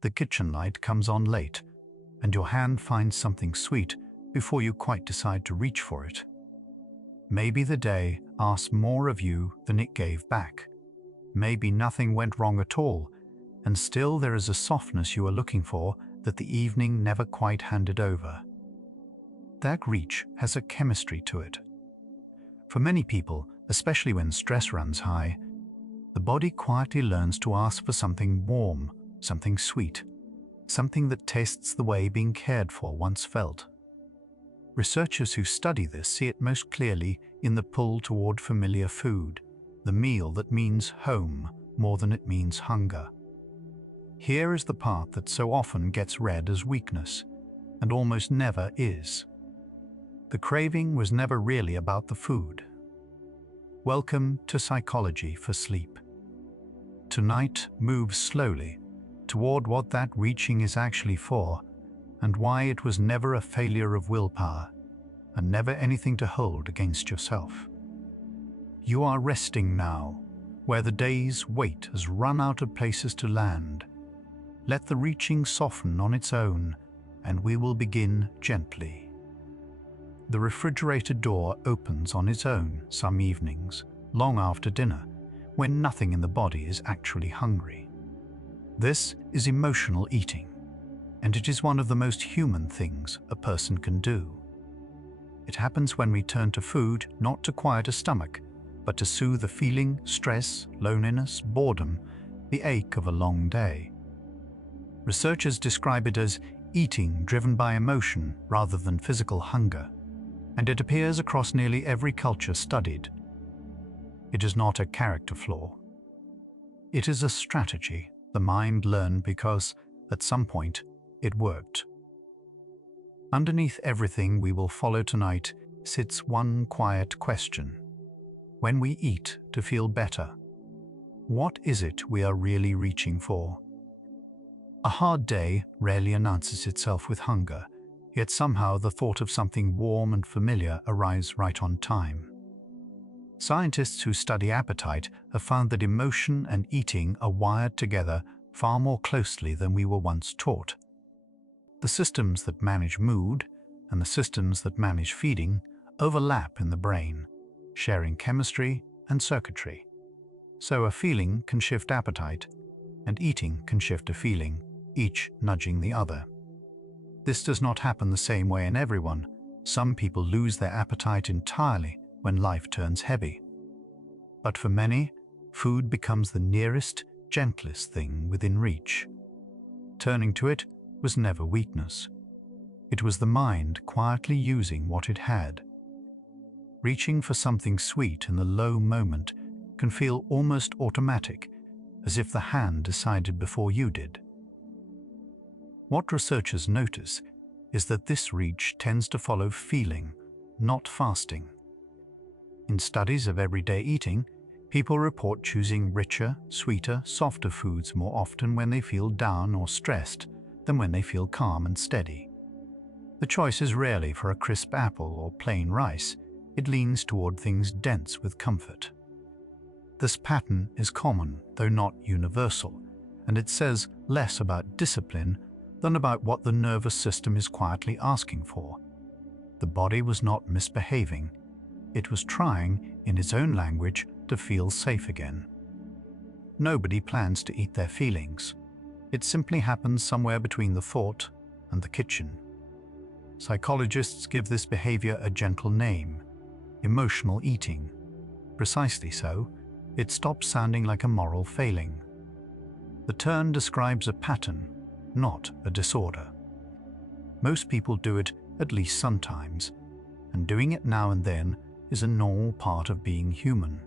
the kitchen light comes on late, and your hand finds something sweet before you quite decide to reach for it. Maybe the day asks more of you than it gave back. Maybe nothing went wrong at all, and still there is a softness you are looking for that the evening never quite handed over. That reach has a chemistry to it. For many people, especially when stress runs high, the body quietly learns to ask for something warm, something sweet, something that tastes the way being cared for once felt. Researchers who study this see it most clearly in the pull toward familiar food, the meal that means home more than it means hunger. Here is the part that so often gets read as weakness, and almost never is. The craving was never really about the food. Welcome to Psychology for Sleep. Tonight moves slowly toward what that reaching is actually for, and why it was never a failure of willpower, and never anything to hold against yourself. You are resting now, where the day's weight has run out of places to land. Let the reaching soften on its own, and we will begin gently. The refrigerator door opens on its own some evenings, long after dinner, when nothing in the body is actually hungry. This is emotional eating, and it is one of the most human things a person can do. It happens when we turn to food not to quiet a stomach, but to soothe the feeling, stress, loneliness, boredom, the ache of a long day. Researchers describe it as eating driven by emotion rather than physical hunger, and it appears across nearly every culture studied. It is not a character flaw. It is a strategy the mind learned because, at some point, it worked. Underneath everything we will follow tonight sits one quiet question. When we eat to feel better, what is it we are really reaching for? A hard day rarely announces itself with hunger, yet somehow the thought of something warm and familiar arrives right on time. Scientists who study appetite have found that emotion and eating are wired together far more closely than we were once taught. The systems that manage mood and the systems that manage feeding overlap in the brain, sharing chemistry and circuitry. So a feeling can shift appetite, and eating can shift a feeling, each nudging the other. This does not happen the same way in everyone. Some people lose their appetite entirely when life turns heavy. But for many, food becomes the nearest, gentlest thing within reach. Turning to it was never weakness. It was the mind quietly using what it had. Reaching for something sweet in the low moment can feel almost automatic, as if the hand decided before you did. What researchers notice is that this reach tends to follow feeling, not fasting. In studies of everyday eating, people report choosing richer, sweeter, softer foods more often when they feel down or stressed than when they feel calm and steady. The choice is rarely for a crisp apple or plain rice. It leans toward things dense with comfort. This pattern is common, though not universal, and it says less about discipline than about what the nervous system is quietly asking for. The body was not misbehaving. It was trying, in its own language, to feel safe again. Nobody plans to eat their feelings. It simply happens somewhere between the thought and the kitchen. Psychologists give this behavior a gentle name: emotional eating. Precisely so, it stops sounding like a moral failing. The term describes a pattern, not a disorder. Most people do it at least sometimes, and doing it now and then is a normal part of being human.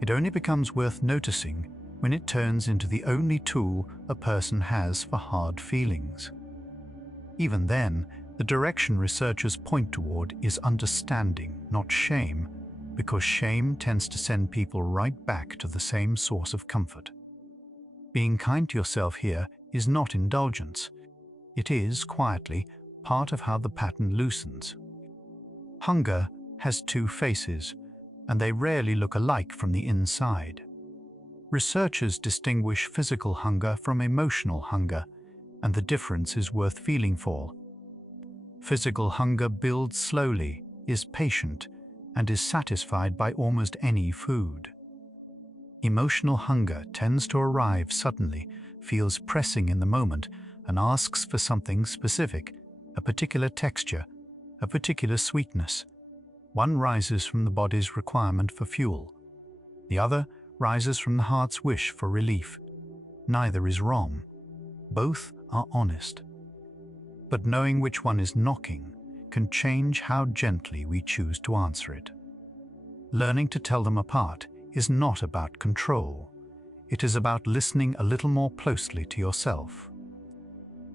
It only becomes worth noticing when it turns into the only tool a person has for hard feelings. Even then, the direction researchers point toward is understanding, not shame, because shame tends to send people right back to the same source of comfort. Being kind to yourself here is not indulgence. It is, quietly, part of how the pattern loosens. Hunger has two faces, and they rarely look alike from the inside. Researchers distinguish physical hunger from emotional hunger, and the difference is worth feeling for. Physical hunger builds slowly, is patient, and is satisfied by almost any food. Emotional hunger tends to arrive suddenly, feels pressing in the moment, and asks for something specific, a particular texture, a particular sweetness. One rises from the body's requirement for fuel. The other rises from the heart's wish for relief. Neither is wrong. Both are honest. But knowing which one is knocking can change how gently we choose to answer it. Learning to tell them apart is not about control. It is about listening a little more closely to yourself.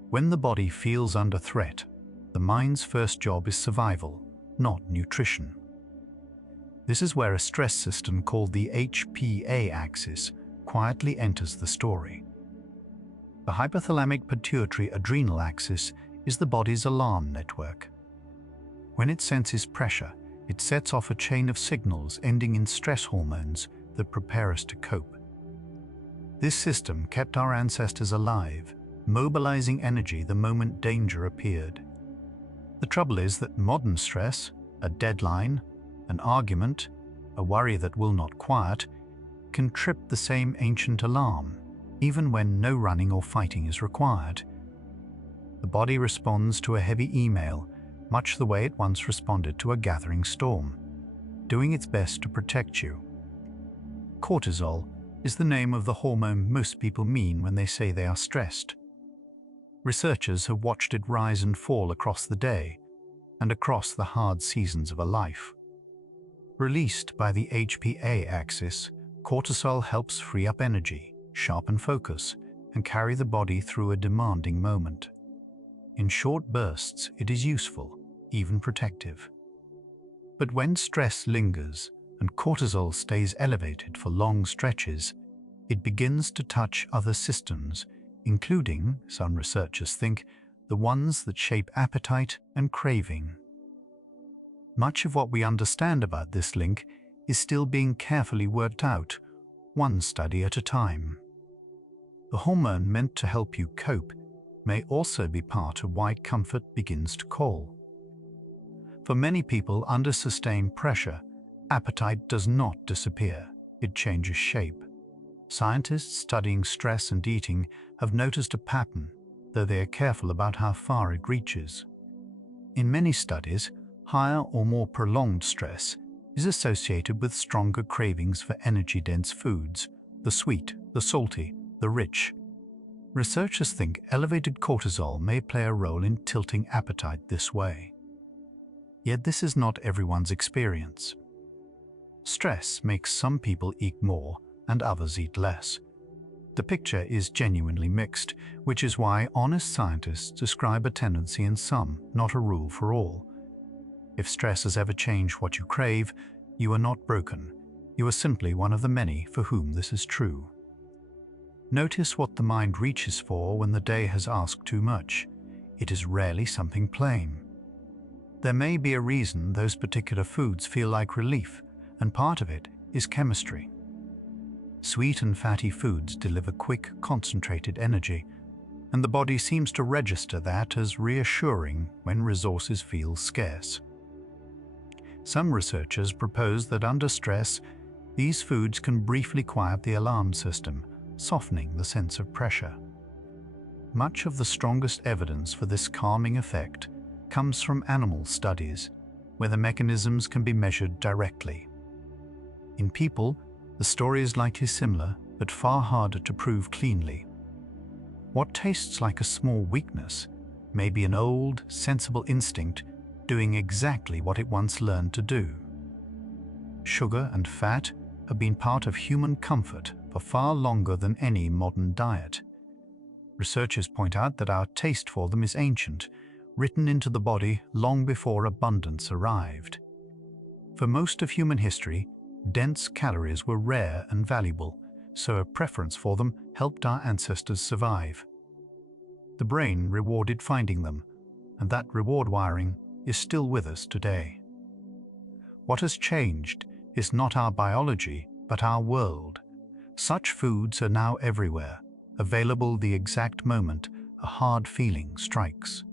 When the body feels under threat, the mind's first job is survival, not nutrition. This is where a stress system called the HPA axis quietly enters the story. The hypothalamic pituitary adrenal axis is the body's alarm network. When it senses pressure, it sets off a chain of signals ending in stress hormones that prepare us to cope. This system kept our ancestors alive, mobilizing energy the moment danger appeared. The trouble is that modern stress, a deadline, an argument, a worry that will not quiet, can trip the same ancient alarm, even when no running or fighting is required. The body responds to a heavy email, much the way it once responded to a gathering storm, doing its best to protect you. Cortisol is the name of the hormone most people mean when they say they are stressed. Researchers have watched it rise and fall across the day and across the hard seasons of a life. Released by the HPA axis, cortisol helps free up energy, sharpen focus, and carry the body through a demanding moment. In short bursts, it is useful, even protective. But when stress lingers and cortisol stays elevated for long stretches, it begins to touch other systems, including, some researchers think, the ones that shape appetite and craving. Much of what we understand about this link is still being carefully worked out, one study at a time. The hormone meant to help you cope may also be part of why comfort begins to call. For many people under sustained pressure, appetite does not disappear, it changes shape. Scientists studying stress and eating have noticed a pattern, though they are careful about how far it reaches. In many studies, higher or more prolonged stress is associated with stronger cravings for energy-dense foods, the sweet, the salty, the rich. Researchers think elevated cortisol may play a role in tilting appetite this way. Yet this is not everyone's experience. Stress makes some people eat more and others eat less. The picture is genuinely mixed, which is why honest scientists describe a tendency in some, not a rule for all. If stress has ever changed what you crave, you are not broken. You are simply one of the many for whom this is true. Notice what the mind reaches for when the day has asked too much. It is rarely something plain. There may be a reason those particular foods feel like relief, and part of it is chemistry. Sweet and fatty foods deliver quick, concentrated energy, and the body seems to register that as reassuring when resources feel scarce. Some researchers propose that under stress, these foods can briefly quiet the alarm system, softening the sense of pressure. Much of the strongest evidence for this calming effect comes from animal studies, where the mechanisms can be measured directly. In people, the story is likely similar, but far harder to prove cleanly. What tastes like a small weakness may be an old, sensible instinct doing exactly what it once learned to do. Sugar and fat have been part of human comfort for far longer than any modern diet. Researchers point out that our taste for them is ancient, written into the body long before abundance arrived. For most of human history, dense calories were rare and valuable, so a preference for them helped our ancestors survive. The brain rewarded finding them, and that reward wiring is still with us today. What has changed is not our biology, but our world. Such foods are now everywhere, available the exact moment a hard feeling strikes.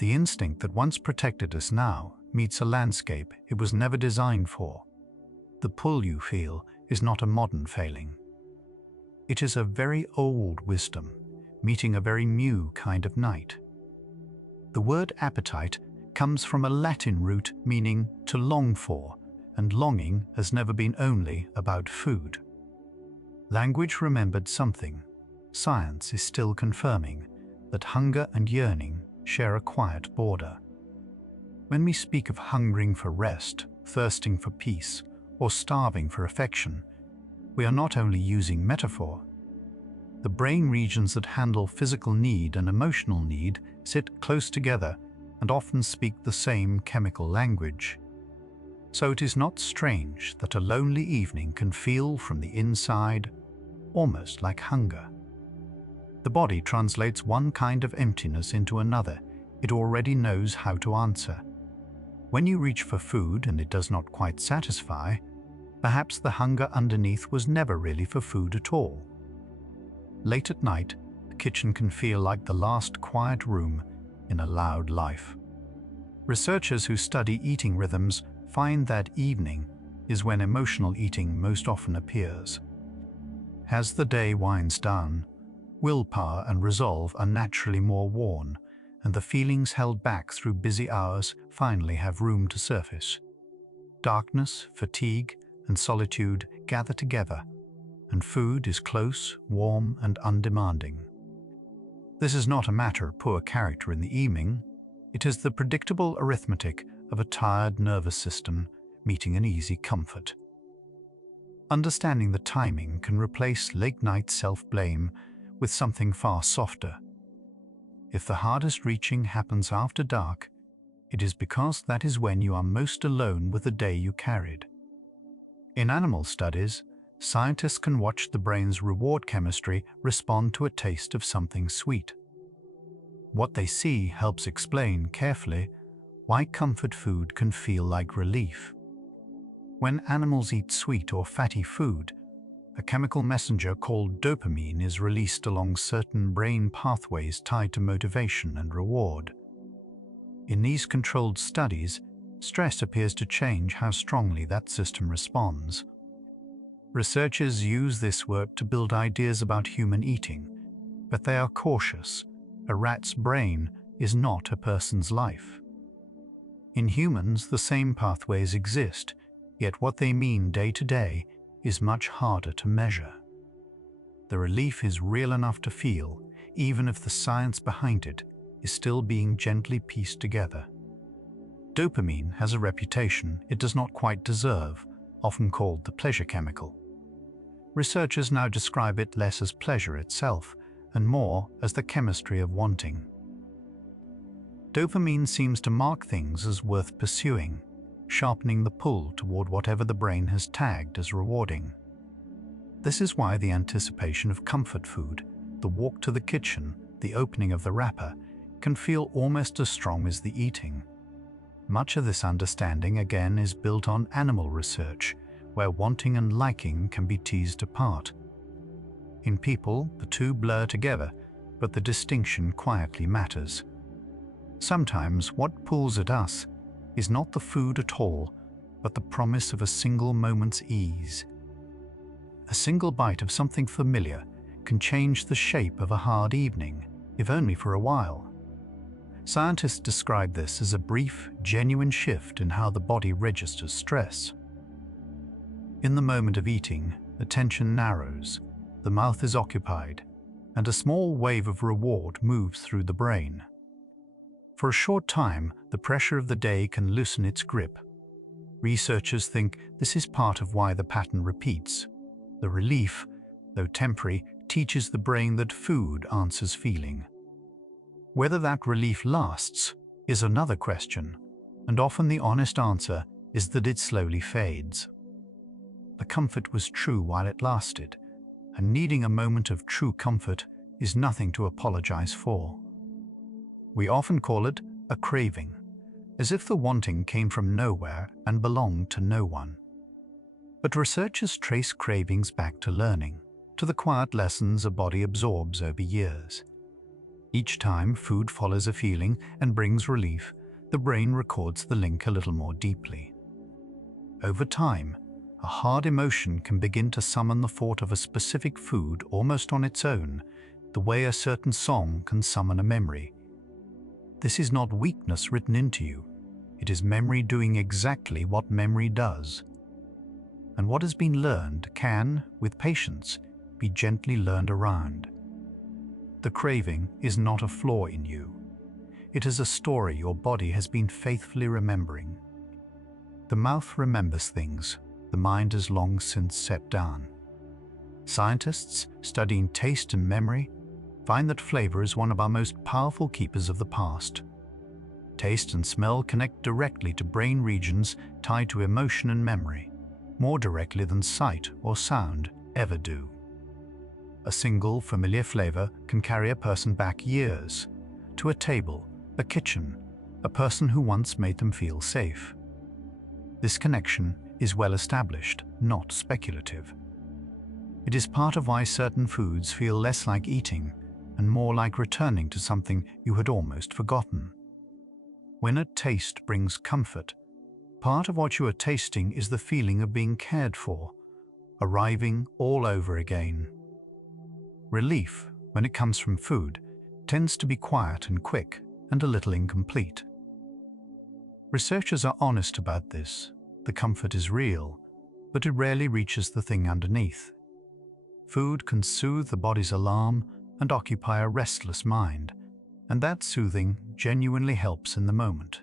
The instinct that once protected us now meets a landscape it was never designed for. The pull you feel is not a modern failing. It is a very old wisdom, meeting a very new kind of night. The word appetite comes from a Latin root meaning to long for, and longing has never been only about food. Language remembered something. Science is still confirming that hunger and yearning share a quiet border. When we speak of hungering for rest, thirsting for peace, or starving for affection, we are not only using metaphor. The brain regions that handle physical need and emotional need sit close together and often speak the same chemical language. So it is not strange that a lonely evening can feel from the inside almost like hunger. The body translates one kind of emptiness into another it already knows how to answer. When you reach for food and it does not quite satisfy, perhaps the hunger underneath was never really for food at all. Late at night, the kitchen can feel like the last quiet room in a loud life. Researchers who study eating rhythms find that evening is when emotional eating most often appears. As the day winds down, willpower and resolve are naturally more worn, and the feelings held back through busy hours finally have room to surface. Darkness, fatigue, and solitude gather together, and food is close, warm, and undemanding. This is not a matter of poor character in the evening. It is the predictable arithmetic of a tired nervous system meeting an easy comfort. Understanding the timing can replace late-night self-blame with something far softer. If the hardest reaching happens after dark, it is because that is when you are most alone with the day you carried. In animal studies, scientists can watch the brain's reward chemistry respond to a taste of something sweet. What they see helps explain carefully why comfort food can feel like relief. When animals eat sweet or fatty food, a chemical messenger called dopamine is released along certain brain pathways tied to motivation and reward. In these controlled studies, stress appears to change how strongly that system responds. Researchers use this work to build ideas about human eating, but they are cautious. A rat's brain is not a person's life. In humans, the same pathways exist, yet what they mean day to day is much harder to measure. The relief is real enough to feel, even if the science behind it is still being gently pieced together. Dopamine has a reputation it does not quite deserve, often called the pleasure chemical. Researchers now describe it less as pleasure itself and more as the chemistry of wanting. Dopamine seems to mark things as worth pursuing, sharpening the pull toward whatever the brain has tagged as rewarding. This is why the anticipation of comfort food, the walk to the kitchen, the opening of the wrapper, can feel almost as strong as the eating. Much of this understanding, again, is built on animal research, where wanting and liking can be teased apart. In people, the two blur together, but the distinction quietly matters. Sometimes what pulls at us is not the food at all, but the promise of a single moment's ease. A single bite of something familiar can change the shape of a hard evening, if only for a while. Scientists describe this as a brief, genuine shift in how the body registers stress. In the moment of eating, attention narrows, the mouth is occupied, and a small wave of reward moves through the brain. For a short time, the pressure of the day can loosen its grip. Researchers think this is part of why the pattern repeats. The relief, though temporary, teaches the brain that food answers feeling. Whether that relief lasts is another question, and often the honest answer is that it slowly fades. The comfort was true while it lasted, and needing a moment of true comfort is nothing to apologize for. We often call it a craving, as if the wanting came from nowhere and belonged to no one. But researchers trace cravings back to learning, to the quiet lessons a body absorbs over years. Each time food follows a feeling and brings relief, the brain records the link a little more deeply. Over time, a hard emotion can begin to summon the thought of a specific food almost on its own, the way a certain song can summon a memory. This is not weakness written into you. It is memory doing exactly what memory does. And what has been learned can, with patience, be gently learned around. The craving is not a flaw in you. It is a story your body has been faithfully remembering. The mouth remembers things the mind has long since set down. Scientists studying taste and memory find that flavor is one of our most powerful keepers of the past. Taste and smell connect directly to brain regions tied to emotion and memory, more directly than sight or sound ever do. A single familiar flavor can carry a person back years, to a table, a kitchen, a person who once made them feel safe. This connection is well established, not speculative. It is part of why certain foods feel less like eating and more like returning to something you had almost forgotten. When a taste brings comfort, part of what you are tasting is the feeling of being cared for, arriving all over again. Relief, when it comes from food, tends to be quiet and quick and a little incomplete. Researchers are honest about this. The comfort is real, but it rarely reaches the thing underneath. Food can soothe the body's alarm and occupy a restless mind, and that soothing genuinely helps in the moment.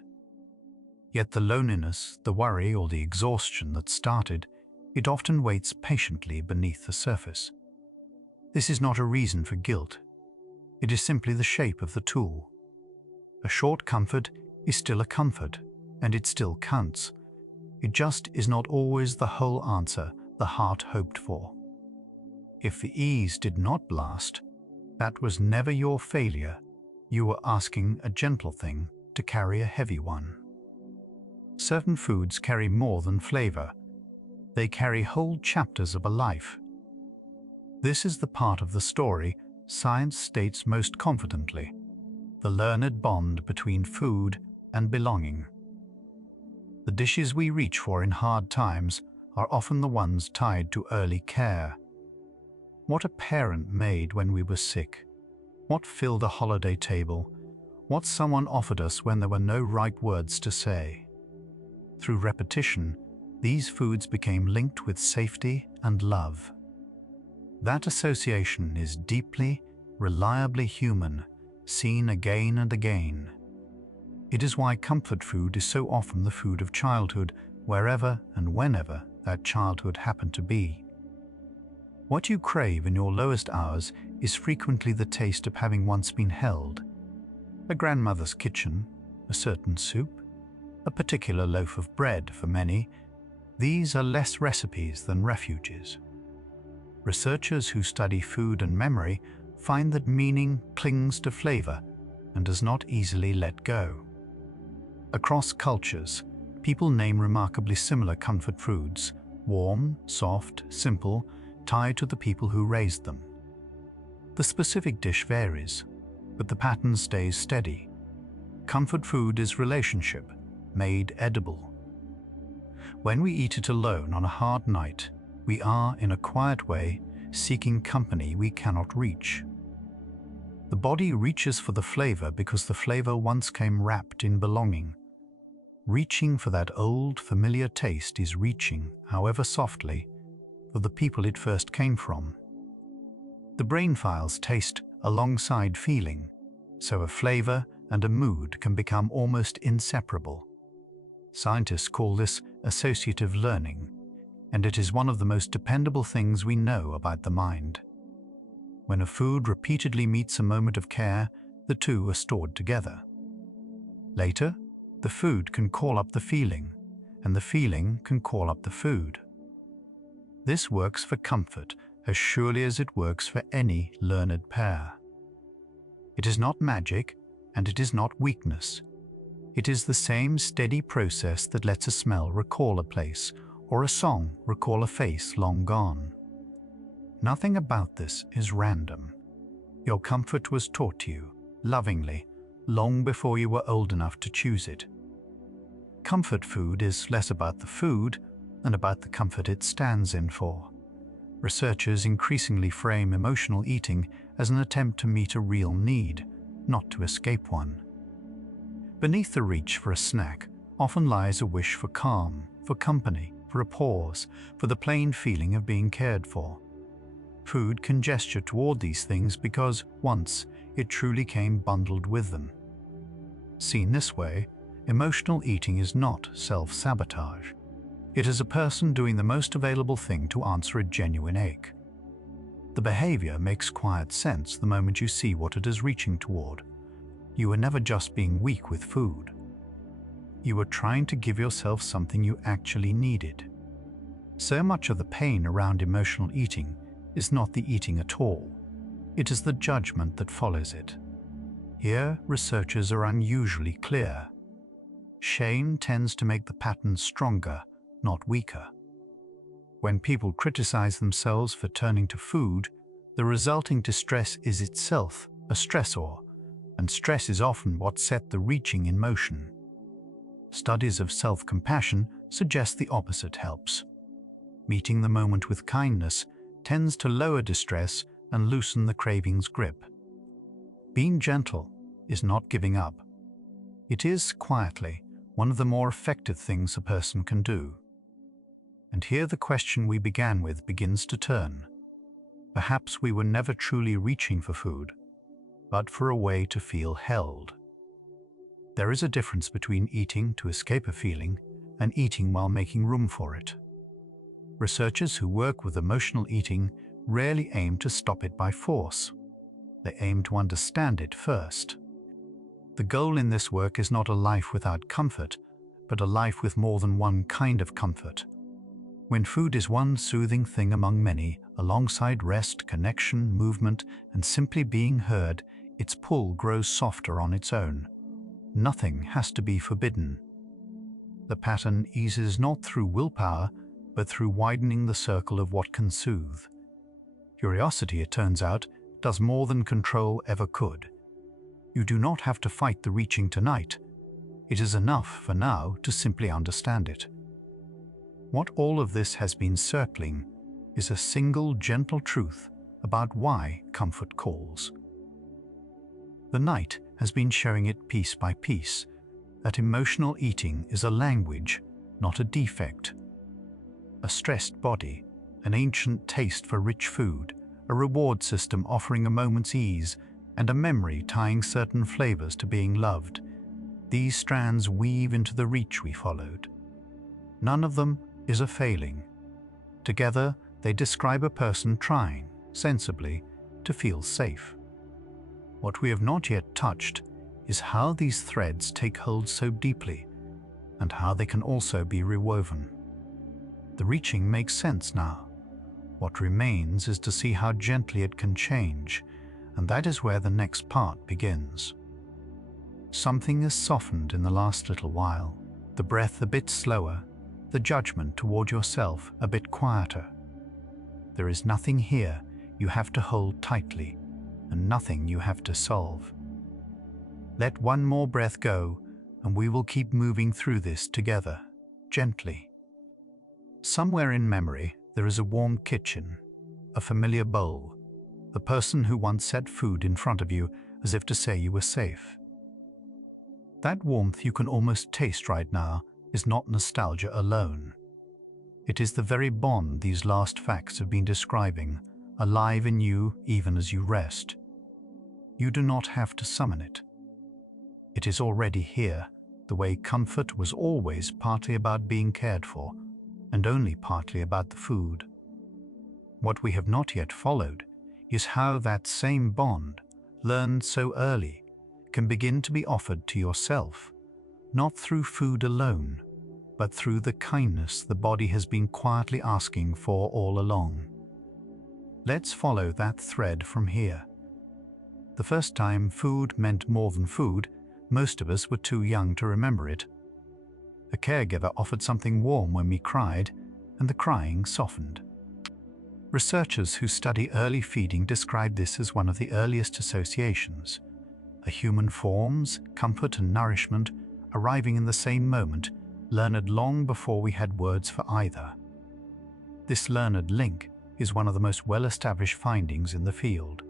Yet the loneliness, the worry, or the exhaustion that started, it often waits patiently beneath the surface. This is not a reason for guilt. It is simply the shape of the tool. A short comfort is still a comfort, and it still counts. It just is not always the whole answer the heart hoped for. If the ease did not last, that was never your failure. You were asking a gentle thing to carry a heavy one. Certain foods carry more than flavor. They carry whole chapters of a life. This is the part of the story science states most confidently, the learned bond between food and belonging. The dishes we reach for in hard times are often the ones tied to early care. What a parent made when we were sick. What filled a holiday table. What someone offered us when there were no right words to say. Through repetition, these foods became linked with safety and love. That association is deeply, reliably human, seen again and again. It is why comfort food is so often the food of childhood, wherever and whenever that childhood happened to be. What you crave in your lowest hours is frequently the taste of having once been held. A grandmother's kitchen, a certain soup, a particular loaf of bread for many, these are less recipes than refuges. Researchers who study food and memory find that meaning clings to flavor and does not easily let go. Across cultures, people name remarkably similar comfort foods, warm, soft, simple, tied to the people who raised them. The specific dish varies, but the pattern stays steady. Comfort food is relationship, made edible. When we eat it alone on a hard night, we are, in a quiet way, seeking company we cannot reach. The body reaches for the flavor because the flavor once came wrapped in belonging. Reaching for that old, familiar taste is reaching, however softly, for the people it first came from. The brain files taste alongside feeling, so a flavor and a mood can become almost inseparable. Scientists call this associative learning, and it is one of the most dependable things we know about the mind. When a food repeatedly meets a moment of care, the two are stored together. Later, the food can call up the feeling, and the feeling can call up the food. This works for comfort as surely as it works for any learned pair. It is not magic, and it is not weakness. It is the same steady process that lets a smell recall a place, or a song recall a face long gone. Nothing about this is random. Your comfort was taught to you, lovingly, long before you were old enough to choose it. Comfort food is less about the food than about the comfort it stands in for. Researchers increasingly frame emotional eating as an attempt to meet a real need, not to escape one. Beneath the reach for a snack often lies a wish for calm, for company, for a pause, for the plain feeling of being cared for. Food can gesture toward these things because, once, it truly came bundled with them. Seen this way, emotional eating is not self-sabotage. It is a person doing the most available thing to answer a genuine ache. The behavior makes quiet sense the moment you see what it is reaching toward. You were never just being weak with food. You were trying to give yourself something you actually needed. So much of the pain around emotional eating is not the eating at all. It is the judgment that follows it. Here, researchers are unusually clear. Shame tends to make the pattern stronger, not weaker. When people criticize themselves for turning to food, the resulting distress is itself a stressor, and stress is often what set the reaching in motion. Studies of self-compassion suggest the opposite helps. Meeting the moment with kindness tends to lower distress and loosen the craving's grip. Being gentle is not giving up. It is, quietly, one of the more effective things a person can do. And here the question we began with begins to turn. Perhaps we were never truly reaching for food, but for a way to feel held. There is a difference between eating to escape a feeling and eating while making room for it. Researchers who work with emotional eating rarely aim to stop it by force. They aim to understand it first. The goal in this work is not a life without comfort, but a life with more than one kind of comfort. When food is one soothing thing among many, alongside rest, connection, movement, and simply being heard, its pull grows softer on its own. Nothing has to be forbidden. The pattern eases not through willpower, but through widening the circle of what can soothe. Curiosity, it turns out, does more than control ever could. You do not have to fight the reaching tonight. It is enough for now to simply understand it. What all of this has been circling is a single gentle truth about why comfort calls. The night has been showing it piece by piece that emotional eating is a language, not a defect. A stressed body, an ancient taste for rich food, a reward system offering a moment's ease, and a memory tying certain flavors to being loved. These strands weave into the reach we followed. None of them is a failing. Together, they describe a person trying, sensibly, to feel safe. What we have not yet touched is how these threads take hold so deeply, and how they can also be rewoven. The reaching makes sense now. What remains is to see how gently it can change, and that is where the next part begins. Something is softened in the last little while, the breath a bit slower, the judgment toward yourself a bit quieter. There is nothing here you have to hold tightly, and nothing you have to solve. Let one more breath go, and we will keep moving through this together, gently. Somewhere in memory, there is a warm kitchen, a familiar bowl, the person who once set food in front of you as if to say you were safe. That warmth you can almost taste right now is not nostalgia alone. It is the very bond these last facts have been describing, alive in you even as you rest. You do not have to summon it. It is already here, the way comfort was always partly about being cared for, and only partly about the food. What we have not yet followed is how that same bond, learned so early, can begin to be offered to yourself, not through food alone, but through the kindness the body has been quietly asking for all along. Let's follow that thread from here. The first time food meant more than food, most of us were too young to remember it. A caregiver offered something warm when we cried, and the crying softened. Researchers who study early feeding describe this as one of the earliest associations. A human form's comfort and nourishment arriving in the same moment, learned long before we had words for either. This learned link is one of the most well-established findings in the field.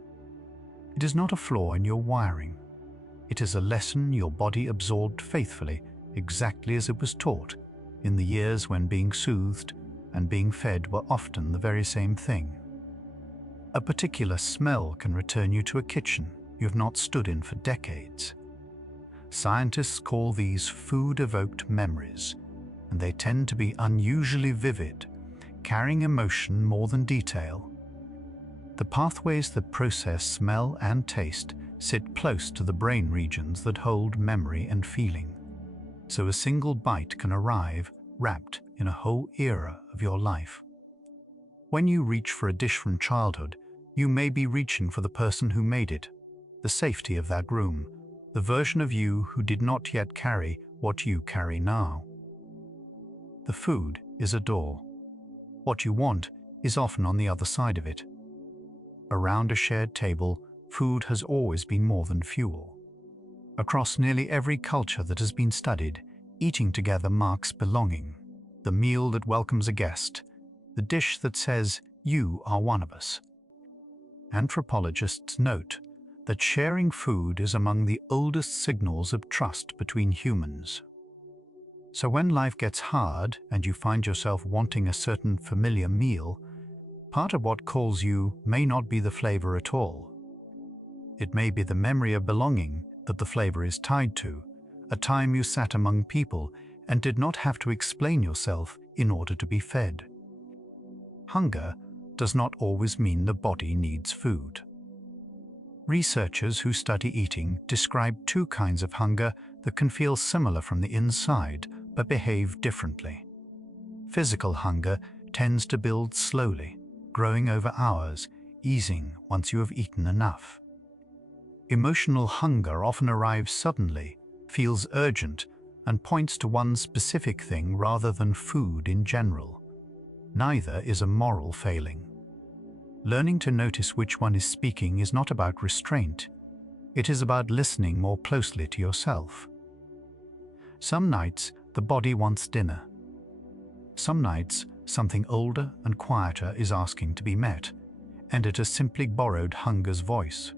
It is not a flaw in your wiring. It is a lesson your body absorbed faithfully, exactly as it was taught, in the years when being soothed and being fed were often the very same thing. A particular smell can return you to a kitchen you have not stood in for decades. Scientists call these food-evoked memories, and they tend to be unusually vivid, carrying emotion more than detail. The pathways that process smell and taste sit close to the brain regions that hold memory and feeling, so a single bite can arrive wrapped in a whole era of your life. When you reach for a dish from childhood, you may be reaching for the person who made it, the safety of that room, the version of you who did not yet carry what you carry now. The food is a door. What you want is often on the other side of it. Around a shared table, food has always been more than fuel. Across nearly every culture that has been studied, eating together marks belonging, the meal that welcomes a guest, the dish that says, "You are one of us." Anthropologists note that sharing food is among the oldest signals of trust between humans. So when life gets hard and you find yourself wanting a certain familiar meal, part of what calls you may not be the flavor at all. It may be the memory of belonging that the flavor is tied to, a time you sat among people and did not have to explain yourself in order to be fed. Hunger does not always mean the body needs food. Researchers who study eating describe two kinds of hunger that can feel similar from the inside but behave differently. Physical hunger tends to build slowly, growing over hours, easing once you have eaten enough. Emotional hunger often arrives suddenly, feels urgent, and points to one specific thing rather than food in general. Neither is a moral failing. Learning to notice which one is speaking is not about restraint. It is about listening more closely to yourself. Some nights, the body wants dinner. Some nights, something older and quieter is asking to be met, and it has simply borrowed hunger's voice.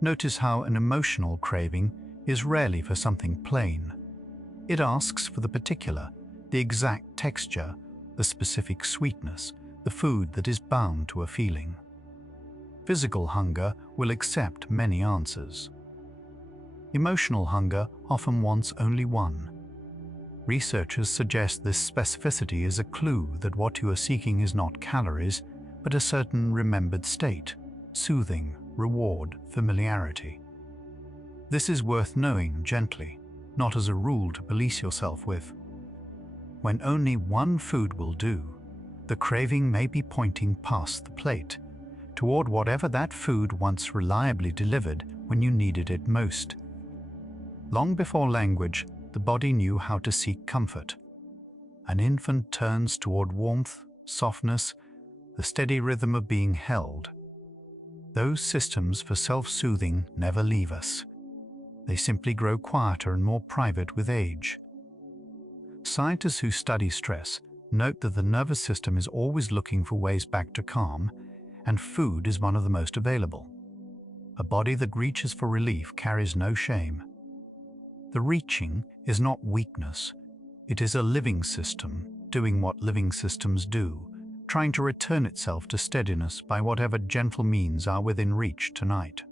Notice how an emotional craving is rarely for something plain. It asks for the particular, the exact texture, the specific sweetness, the food that is bound to a feeling. Physical hunger will accept many answers. Emotional hunger often wants only one. Researchers suggest this specificity is a clue that what you are seeking is not calories, but a certain remembered state, soothing, reward, familiarity. This is worth knowing gently, not as a rule to police yourself with. When only one food will do, the craving may be pointing past the plate, toward whatever that food once reliably delivered when you needed it most. Long before language, the body knew how to seek comfort. An infant turns toward warmth, softness, the steady rhythm of being held. Those systems for self-soothing never leave us. They simply grow quieter and more private with age. Scientists who study stress note that the nervous system is always looking for ways back to calm, and food is one of the most available. A body that reaches for relief carries no shame. The reaching is not weakness. It is a living system doing what living systems do, trying to return itself to steadiness by whatever gentle means are within reach tonight.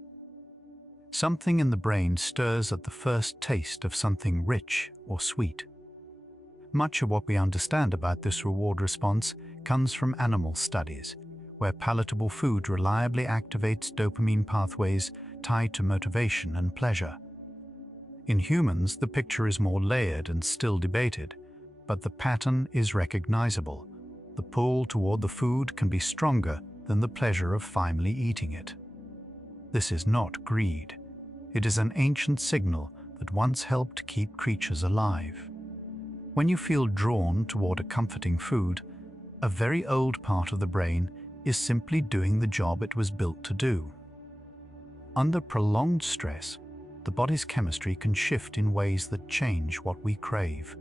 Something in the brain stirs at the first taste of something rich or sweet. Much of what we understand about this reward response comes from animal studies, where palatable food reliably activates dopamine pathways tied to motivation and pleasure. In humans, the picture is more layered and still debated, but the pattern is recognizable. The pull toward the food can be stronger than the pleasure of finally eating it. This is not greed. It is an ancient signal that once helped keep creatures alive. When you feel drawn toward a comforting food, a very old part of the brain is simply doing the job it was built to do. Under prolonged stress, the body's chemistry can shift in ways that change what we crave.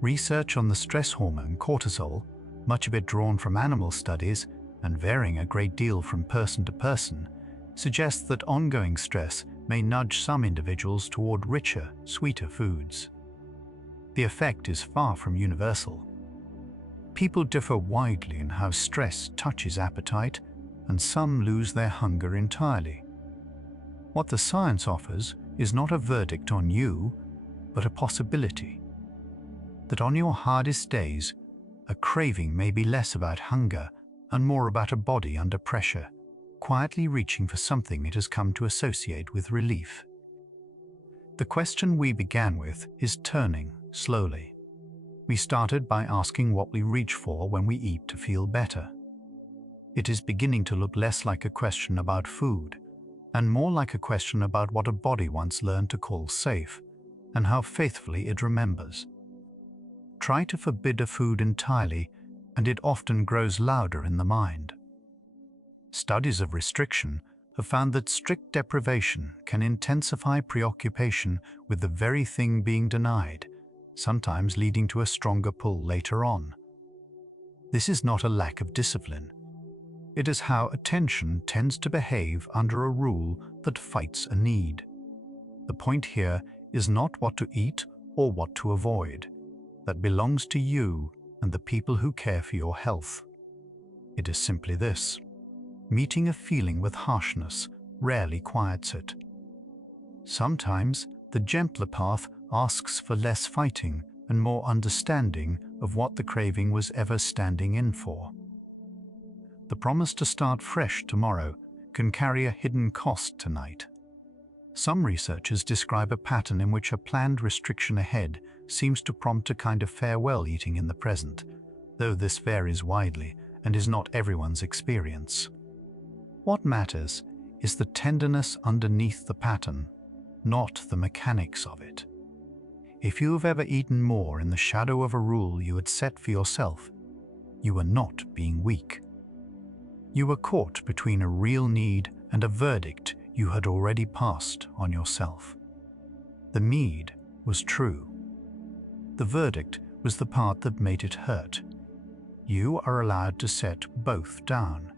Research on the stress hormone cortisol, much of it drawn from animal studies and varying a great deal from person to person, suggests that ongoing stress may nudge some individuals toward richer, sweeter foods. The effect is far from universal. People differ widely in how stress touches appetite, and some lose their hunger entirely. What the science offers is not a verdict on you, but a possibility. That on your hardest days, a craving may be less about hunger and more about a body under pressure, quietly reaching for something it has come to associate with relief. The question we began with is turning slowly. We started by asking what we reach for when we eat to feel better. It is beginning to look less like a question about food and more like a question about what a body once learned to call safe and how faithfully it remembers. Try to forbid a food entirely, and it often grows louder in the mind. Studies of restriction have found that strict deprivation can intensify preoccupation with the very thing being denied, sometimes leading to a stronger pull later on. This is not a lack of discipline. It is how attention tends to behave under a rule that fights a need. The point here is not what to eat or what to avoid. That belongs to you and the people who care for your health. It is simply this: meeting a feeling with harshness rarely quiets it. Sometimes the gentler path asks for less fighting and more understanding of what the craving was ever standing in for. The promise to start fresh tomorrow can carry a hidden cost tonight. Some researchers describe a pattern in which a planned restriction ahead seems to prompt a kind of farewell eating in the present, though this varies widely and is not everyone's experience. What matters is the tenderness underneath the pattern, not the mechanics of it. If you have ever eaten more in the shadow of a rule you had set for yourself, you were not being weak. You were caught between a real need and a verdict you had already passed on yourself. The need was true. The verdict was the part that made it hurt. You are allowed to set both down.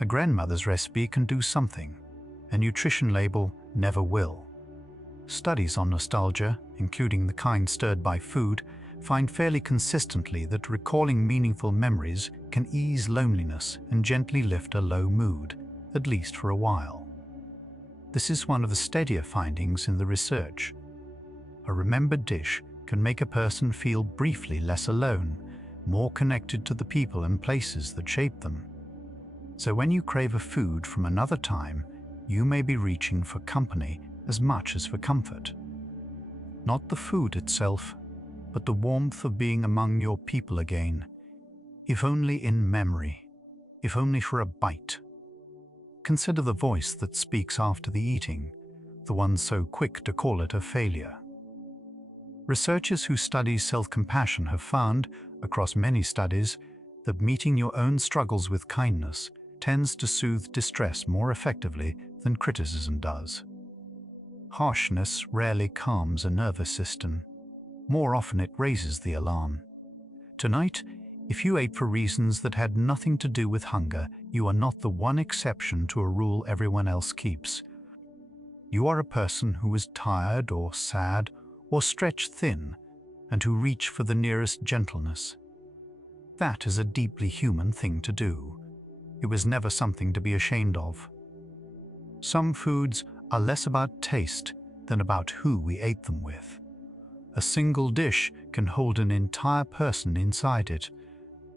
A grandmother's recipe can do something. A nutrition label never will. Studies on nostalgia, including the kind stirred by food, find fairly consistently that recalling meaningful memories can ease loneliness and gently lift a low mood, at least for a while. This is one of the steadier findings in the research. A remembered dish can make a person feel briefly less alone, more connected to the people and places that shape them. So when you crave a food from another time, you may be reaching for company as much as for comfort. Not the food itself, but the warmth of being among your people again, if only in memory, if only for a bite. Consider the voice that speaks after the eating, the one so quick to call it a failure. Researchers who study self-compassion have found, across many studies, that meeting your own struggles with kindness tends to soothe distress more effectively than criticism does. Harshness rarely calms a nervous system. More often it raises the alarm. Tonight, if you ate for reasons that had nothing to do with hunger, you are not the one exception to a rule everyone else keeps. You are a person who is tired or sad or stretched thin, and who reach for the nearest gentleness. That is a deeply human thing to do. It was never something to be ashamed of. Some foods are less about taste than about who we ate them with. A single dish can hold an entire person inside it.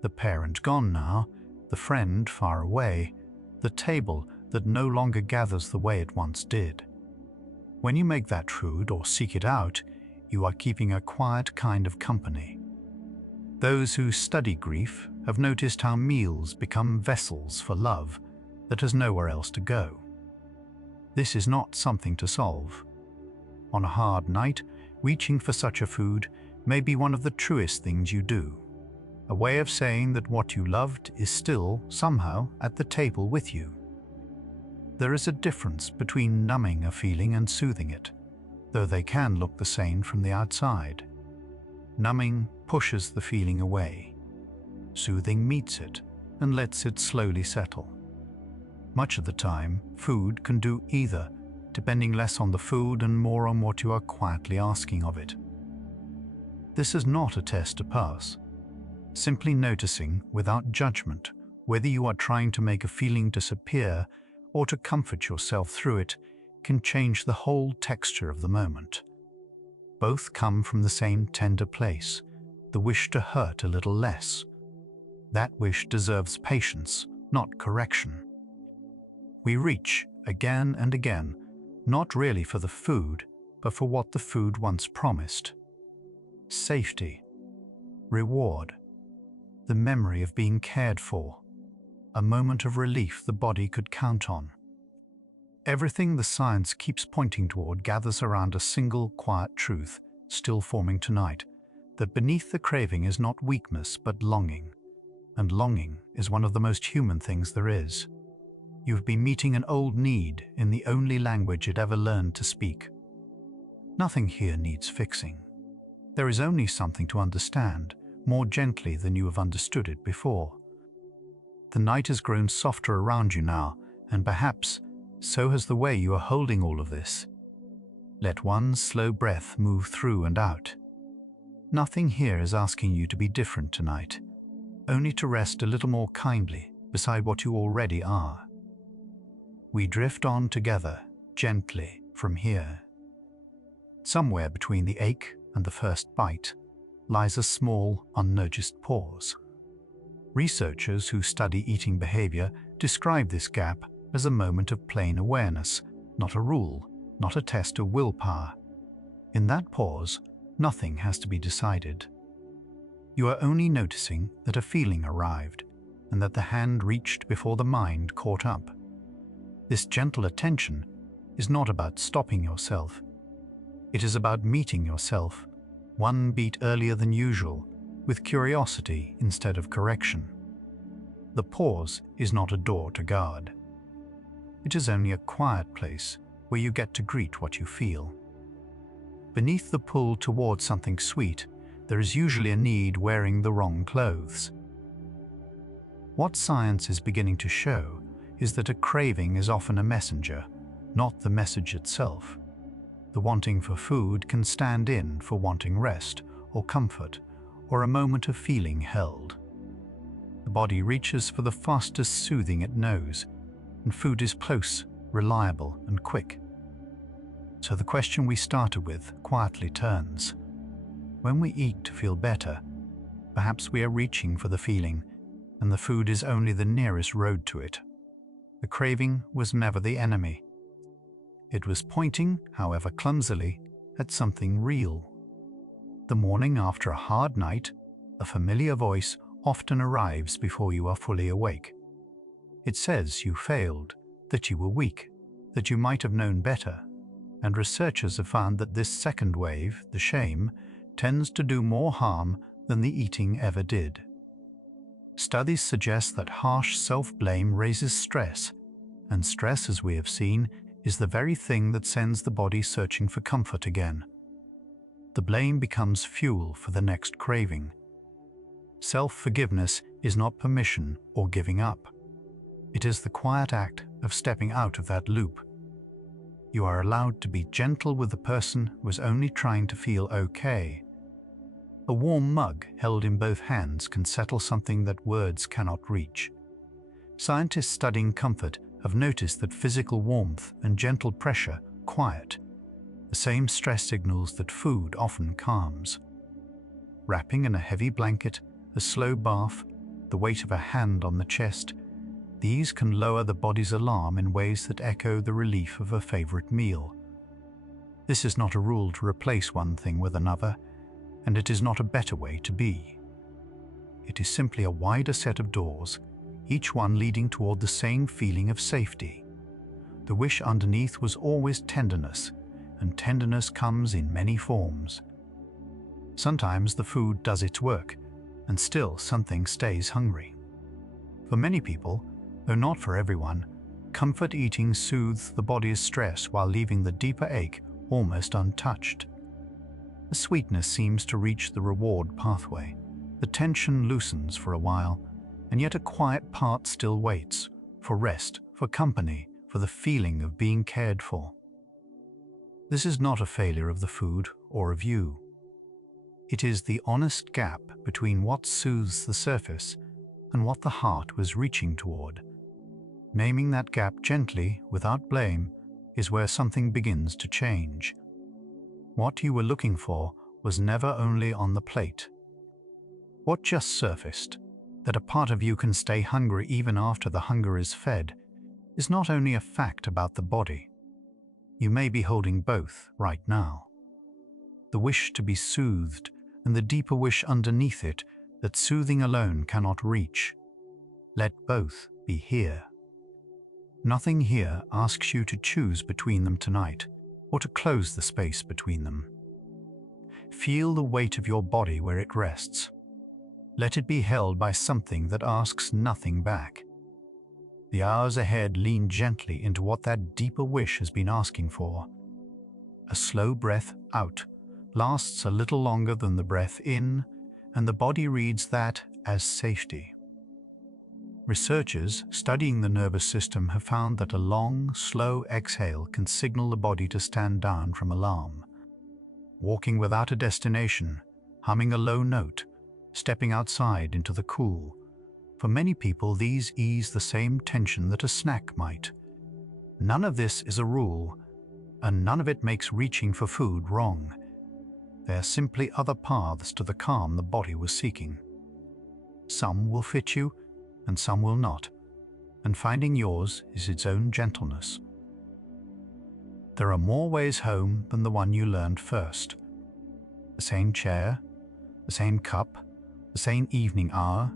The parent gone now, the friend far away, the table that no longer gathers the way it once did. When you make that food or seek it out, you are keeping a quiet kind of company. Those who study grief have noticed how meals become vessels for love that has nowhere else to go. This is not something to solve. On a hard night, reaching for such a food may be one of the truest things you do. a way of saying that what you loved is still, somehow, at the table with you. There is a difference between numbing a feeling and soothing it, though they can look the same from the outside. Numbing pushes the feeling away. Soothing meets it and lets it slowly settle. Much of the time, food can do either, depending less on the food and more on what you are quietly asking of it. This is not a test to pass. Simply noticing, without judgment, whether you are trying to make a feeling disappear or to comfort yourself through it can change the whole texture of the moment. Both come from the same tender place, the wish to hurt a little less. That wish deserves patience, not correction. We reach again and again, not really for the food, but for what the food once promised. Safety, reward, the memory of being cared for, a moment of relief the body could count on. Everything the science keeps pointing toward gathers around a single quiet truth, still forming tonight, that beneath the craving is not weakness but longing. And longing is one of the most human things there is. You've been meeting an old need in the only language it ever learned to speak. Nothing here needs fixing. There is only something to understand, more gently than you have understood it before. The night has grown softer around you now, and perhaps so has the way you are holding all of this. Let one slow breath move through and out. Nothing here is asking you to be different tonight, only to rest a little more kindly beside what you already are. We drift on together, gently, from here. Somewhere between the ache and the first bite lies a small, unnoticed pause. Researchers who study eating behavior describe this gap as a moment of plain awareness, not a rule, not a test of willpower. In that pause, nothing has to be decided. You are only noticing that a feeling arrived and that the hand reached before the mind caught up. This gentle attention is not about stopping yourself. It is about meeting yourself, one beat earlier than usual, with curiosity instead of correction. The pause is not a door to guard. It is only a quiet place where you get to greet what you feel. Beneath the pull towards something sweet, there is usually a need wearing the wrong clothes. What science is beginning to show is that a craving is often a messenger, not the message itself. The wanting for food can stand in for wanting rest or comfort or a moment of feeling held. The body reaches for the fastest soothing it knows, and food is close, reliable, and quick. So the question we started with quietly turns. When we eat to feel better, perhaps we are reaching for the feeling, and the food is only the nearest road to it. The craving was never the enemy. It was pointing, however clumsily, at something real. The morning after a hard night, a familiar voice often arrives before you are fully awake. It says you failed, that you were weak, that you might have known better, and researchers have found that this second wave, the shame, tends to do more harm than the eating ever did. Studies suggest that harsh self-blame raises stress, and stress, as we have seen, is the very thing that sends the body searching for comfort again. The blame becomes fuel for the next craving. Self-forgiveness is not permission or giving up. It is the quiet act of stepping out of that loop. You are allowed to be gentle with the person who is only trying to feel okay. A warm mug held in both hands can settle something that words cannot reach. Scientists studying comfort have noticed that physical warmth and gentle pressure quiet the same stress signals that food often calms. Wrapping in a heavy blanket, a slow bath, the weight of a hand on the chest, these can lower the body's alarm in ways that echo the relief of a favorite meal. This is not a rule to replace one thing with another, and it is not a better way to be. It is simply a wider set of doors, each one leading toward the same feeling of safety. The wish underneath was always tenderness, and tenderness comes in many forms. Sometimes the food does its work, and still something stays hungry. For many people, though not for everyone, comfort eating soothes the body's stress while leaving the deeper ache almost untouched. The sweetness seems to reach the reward pathway. The tension loosens for a while, and yet a quiet part still waits, for rest, for company, for the feeling of being cared for. This is not a failure of the food or of you. It is the honest gap between what soothes the surface and what the heart was reaching toward. Naming that gap gently, without blame, is where something begins to change. What you were looking for was never only on the plate. What just surfaced, that a part of you can stay hungry even after the hunger is fed, is not only a fact about the body. You may be holding both right now. The wish to be soothed and the deeper wish underneath it that soothing alone cannot reach. Let both be here. Nothing here asks you to choose between them tonight or to close the space between them. Feel the weight of your body where it rests. Let it be held by something that asks nothing back. The hours ahead lean gently into what that deeper wish has been asking for. A slow breath out lasts a little longer than the breath in, and the body reads that as safety. Researchers studying the nervous system have found that a long, slow exhale can signal the body to stand down from alarm. Walking without a destination, humming a low note, stepping outside into the cool. For many people, these ease the same tension that a snack might. None of this is a rule, and none of it makes reaching for food wrong. They are simply other paths to the calm the body was seeking. Some will fit you, and some will not, and finding yours is its own gentleness. There are more ways home than the one you learned first. The same chair, the same cup, the same evening hour,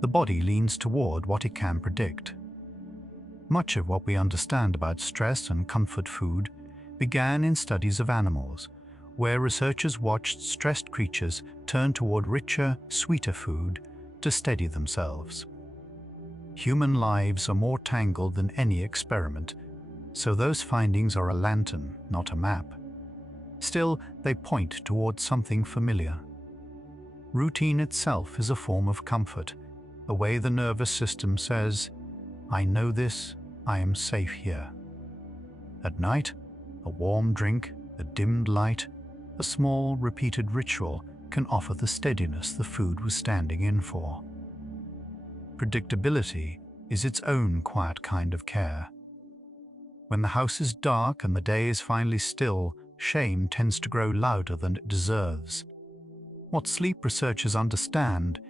the body leans toward what it can predict. Much of what we understand about stress and comfort food began in studies of animals, where researchers watched stressed creatures turn toward richer, sweeter food to steady themselves. Human lives are more tangled than any experiment, so those findings are a lantern, not a map. Still, they point towards something familiar. Routine itself is a form of comfort, a way the nervous system says, "I know this, I am safe here." At night, a warm drink, a dimmed light, a small, repeated ritual can offer the steadiness the food was standing in for. Predictability is its own quiet kind of care. When the house is dark and the day is finally still, shame tends to grow louder than it deserves. What sleep researchers understand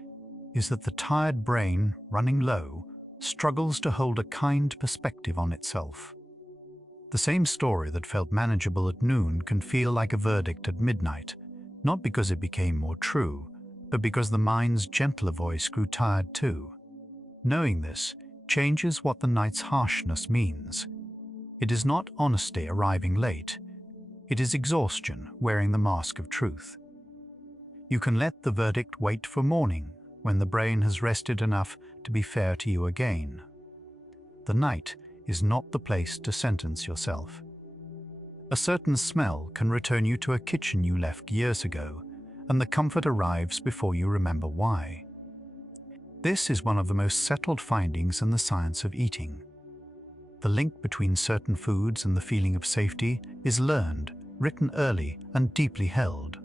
is that the tired brain, running low, struggles to hold a kind perspective on itself. The same story that felt manageable at noon can feel like a verdict at midnight, not because it became more true, but because the mind's gentler voice grew tired too. Knowing this changes what the night's harshness means. It is not honesty arriving late. It is exhaustion wearing the mask of truth. You can let the verdict wait for morning, when the brain has rested enough to be fair to you again. The night is not the place to sentence yourself. A certain smell can return you to a kitchen you left years ago, and the comfort arrives before you remember why. This is one of the most settled findings in the science of eating. The link between certain foods and the feeling of safety is learned, written early, and deeply held.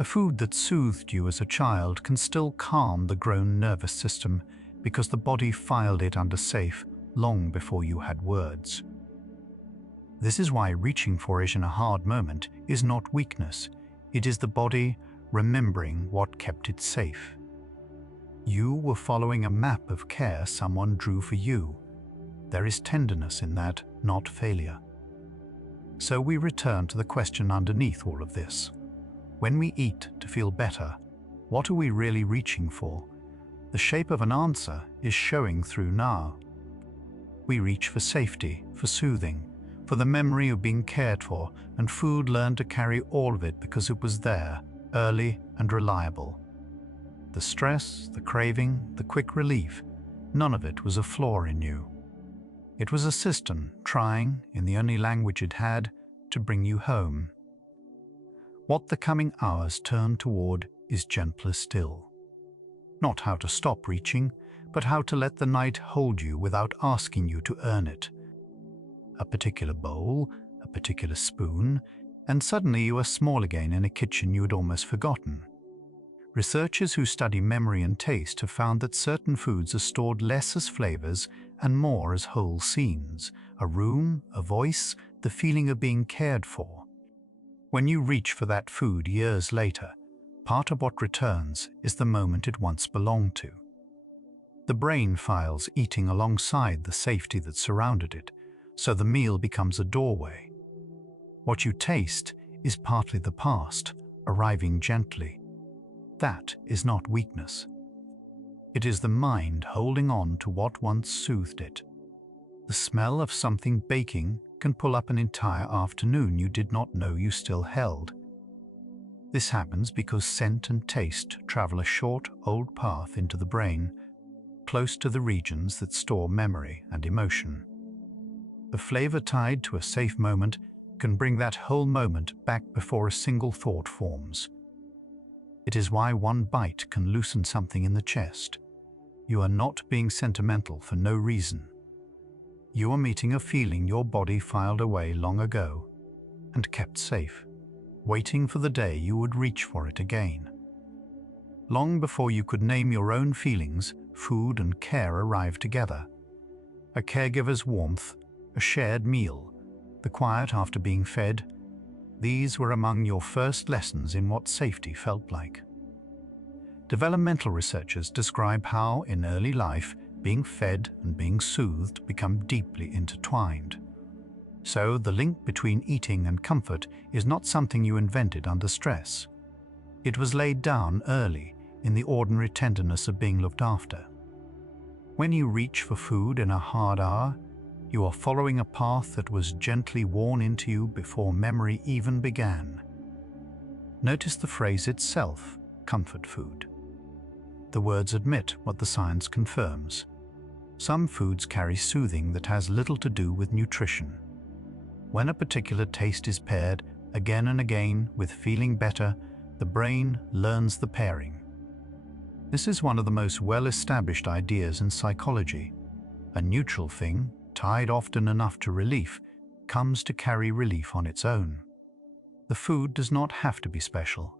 A food that soothed you as a child can still calm the grown nervous system because the body filed it under safe long before you had words. This is why reaching for it in a hard moment is not weakness. It is the body remembering what kept it safe. You were following a map of care someone drew for you. There is tenderness in that, not failure. So we return to the question underneath all of this. When we eat to feel better, what are we really reaching for? The shape of an answer is showing through now. We reach for safety, for soothing, for the memory of being cared for, and food learned to carry all of it because it was there, early and reliable. The stress, the craving, the quick relief, none of it was a flaw in you. It was a system trying, in the only language it had, to bring you home. What the coming hours turn toward is gentler still. Not how to stop reaching, but how to let the night hold you without asking you to earn it. A particular bowl, a particular spoon, and suddenly you are small again in a kitchen you had almost forgotten. Researchers who study memory and taste have found that certain foods are stored less as flavors and more as whole scenes, a room, a voice, the feeling of being cared for. When you reach for that food years later, part of what returns is the moment it once belonged to. The brain files eating alongside the safety that surrounded it, so the meal becomes a doorway. What you taste is partly the past, arriving gently. That is not weakness. It is the mind holding on to what once soothed it. The smell of something baking can pull up an entire afternoon you did not know you still held. This happens because scent and taste travel a short, old path into the brain, close to the regions that store memory and emotion. A flavor tied to a safe moment can bring that whole moment back before a single thought forms. It is why one bite can loosen something in the chest. You are not being sentimental for no reason. You are meeting a feeling your body filed away long ago and kept safe, waiting for the day you would reach for it again. Long before you could name your own feelings, food and care arrived together. A caregiver's warmth, a shared meal, the quiet after being fed, these were among your first lessons in what safety felt like. Developmental researchers describe how, in early life, being fed and being soothed become deeply intertwined. So, the link between eating and comfort is not something you invented under stress. It was laid down early in the ordinary tenderness of being looked after. When you reach for food in a hard hour, you are following a path that was gently worn into you before memory even began. Notice the phrase itself, comfort food. The words admit what the science confirms. Some foods carry soothing that has little to do with nutrition. When a particular taste is paired again and again with feeling better, the brain learns the pairing. This is one of the most well-established ideas in psychology. A neutral thing, tied often enough to relief, comes to carry relief on its own. The food does not have to be special.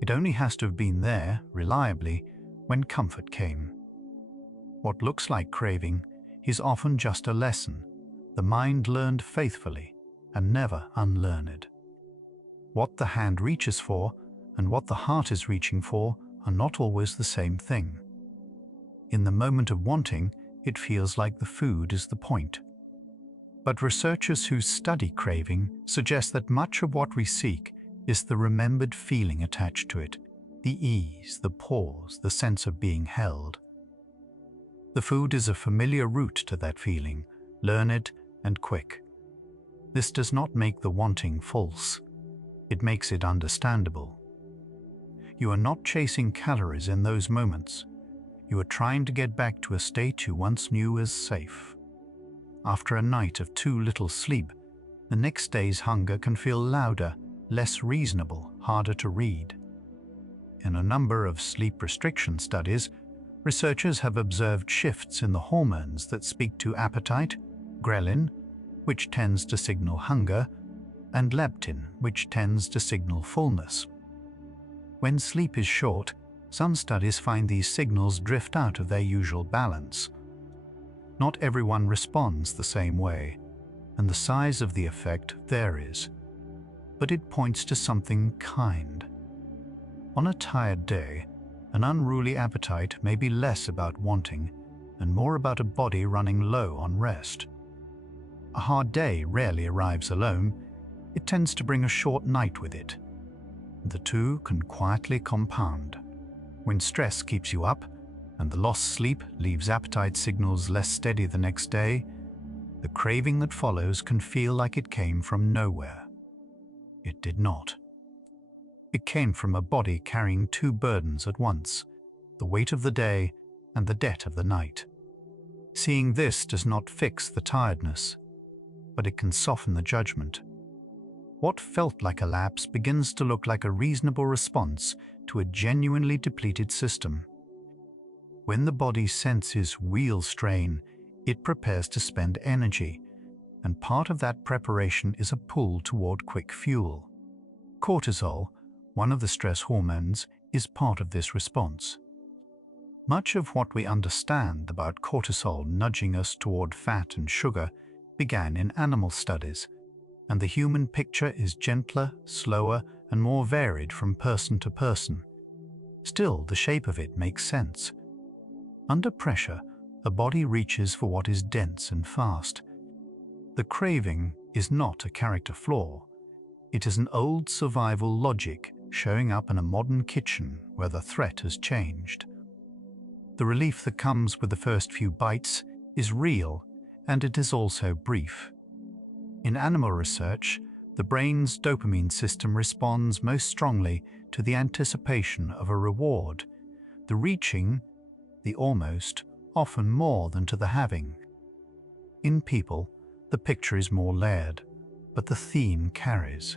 It only has to have been there, reliably, when comfort came. What looks like craving is often just a lesson, the mind learned faithfully and never unlearned. What the hand reaches for and what the heart is reaching for are not always the same thing. In the moment of wanting, it feels like the food is the point. But researchers who study craving suggest that much of what we seek is the remembered feeling attached to it, the ease, the pause, the sense of being held. The food is a familiar route to that feeling, learned and quick. This does not make the wanting false. It makes it understandable. You are not chasing calories in those moments. You are trying to get back to a state you once knew as safe. After a night of too little sleep, the next day's hunger can feel louder, less reasonable, harder to read. In a number of sleep restriction studies, researchers have observed shifts in the hormones that speak to appetite, ghrelin, which tends to signal hunger, and leptin, which tends to signal fullness. When sleep is short, some studies find these signals drift out of their usual balance. Not everyone responds the same way, and the size of the effect varies, but it points to something kind. On a tired day, an unruly appetite may be less about wanting and more about a body running low on rest. A hard day rarely arrives alone. It tends to bring a short night with it. The two can quietly compound. When stress keeps you up and the lost sleep leaves appetite signals less steady the next day, the craving that follows can feel like it came from nowhere. It did not. It came from a body carrying two burdens at once, the weight of the day, and the debt of the night. Seeing this does not fix the tiredness, but it can soften the judgment. What felt like a lapse begins to look like a reasonable response to a genuinely depleted system. When the body senses real strain, it prepares to spend energy, and part of that preparation is a pull toward quick fuel. Cortisol, one of the stress hormones, is part of this response. Much of what we understand about cortisol nudging us toward fat and sugar began in animal studies, and the human picture is gentler, slower, and more varied from person to person. Still, the shape of it makes sense. Under pressure, a body reaches for what is dense and fast. The craving is not a character flaw. It is an old survival logic showing up in a modern kitchen where the threat has changed. The relief that comes with the first few bites is real, and it is also brief. In animal research, the brain's dopamine system responds most strongly to the anticipation of a reward, the reaching, the almost, often more than to the having. In people, the picture is more layered, but the theme carries.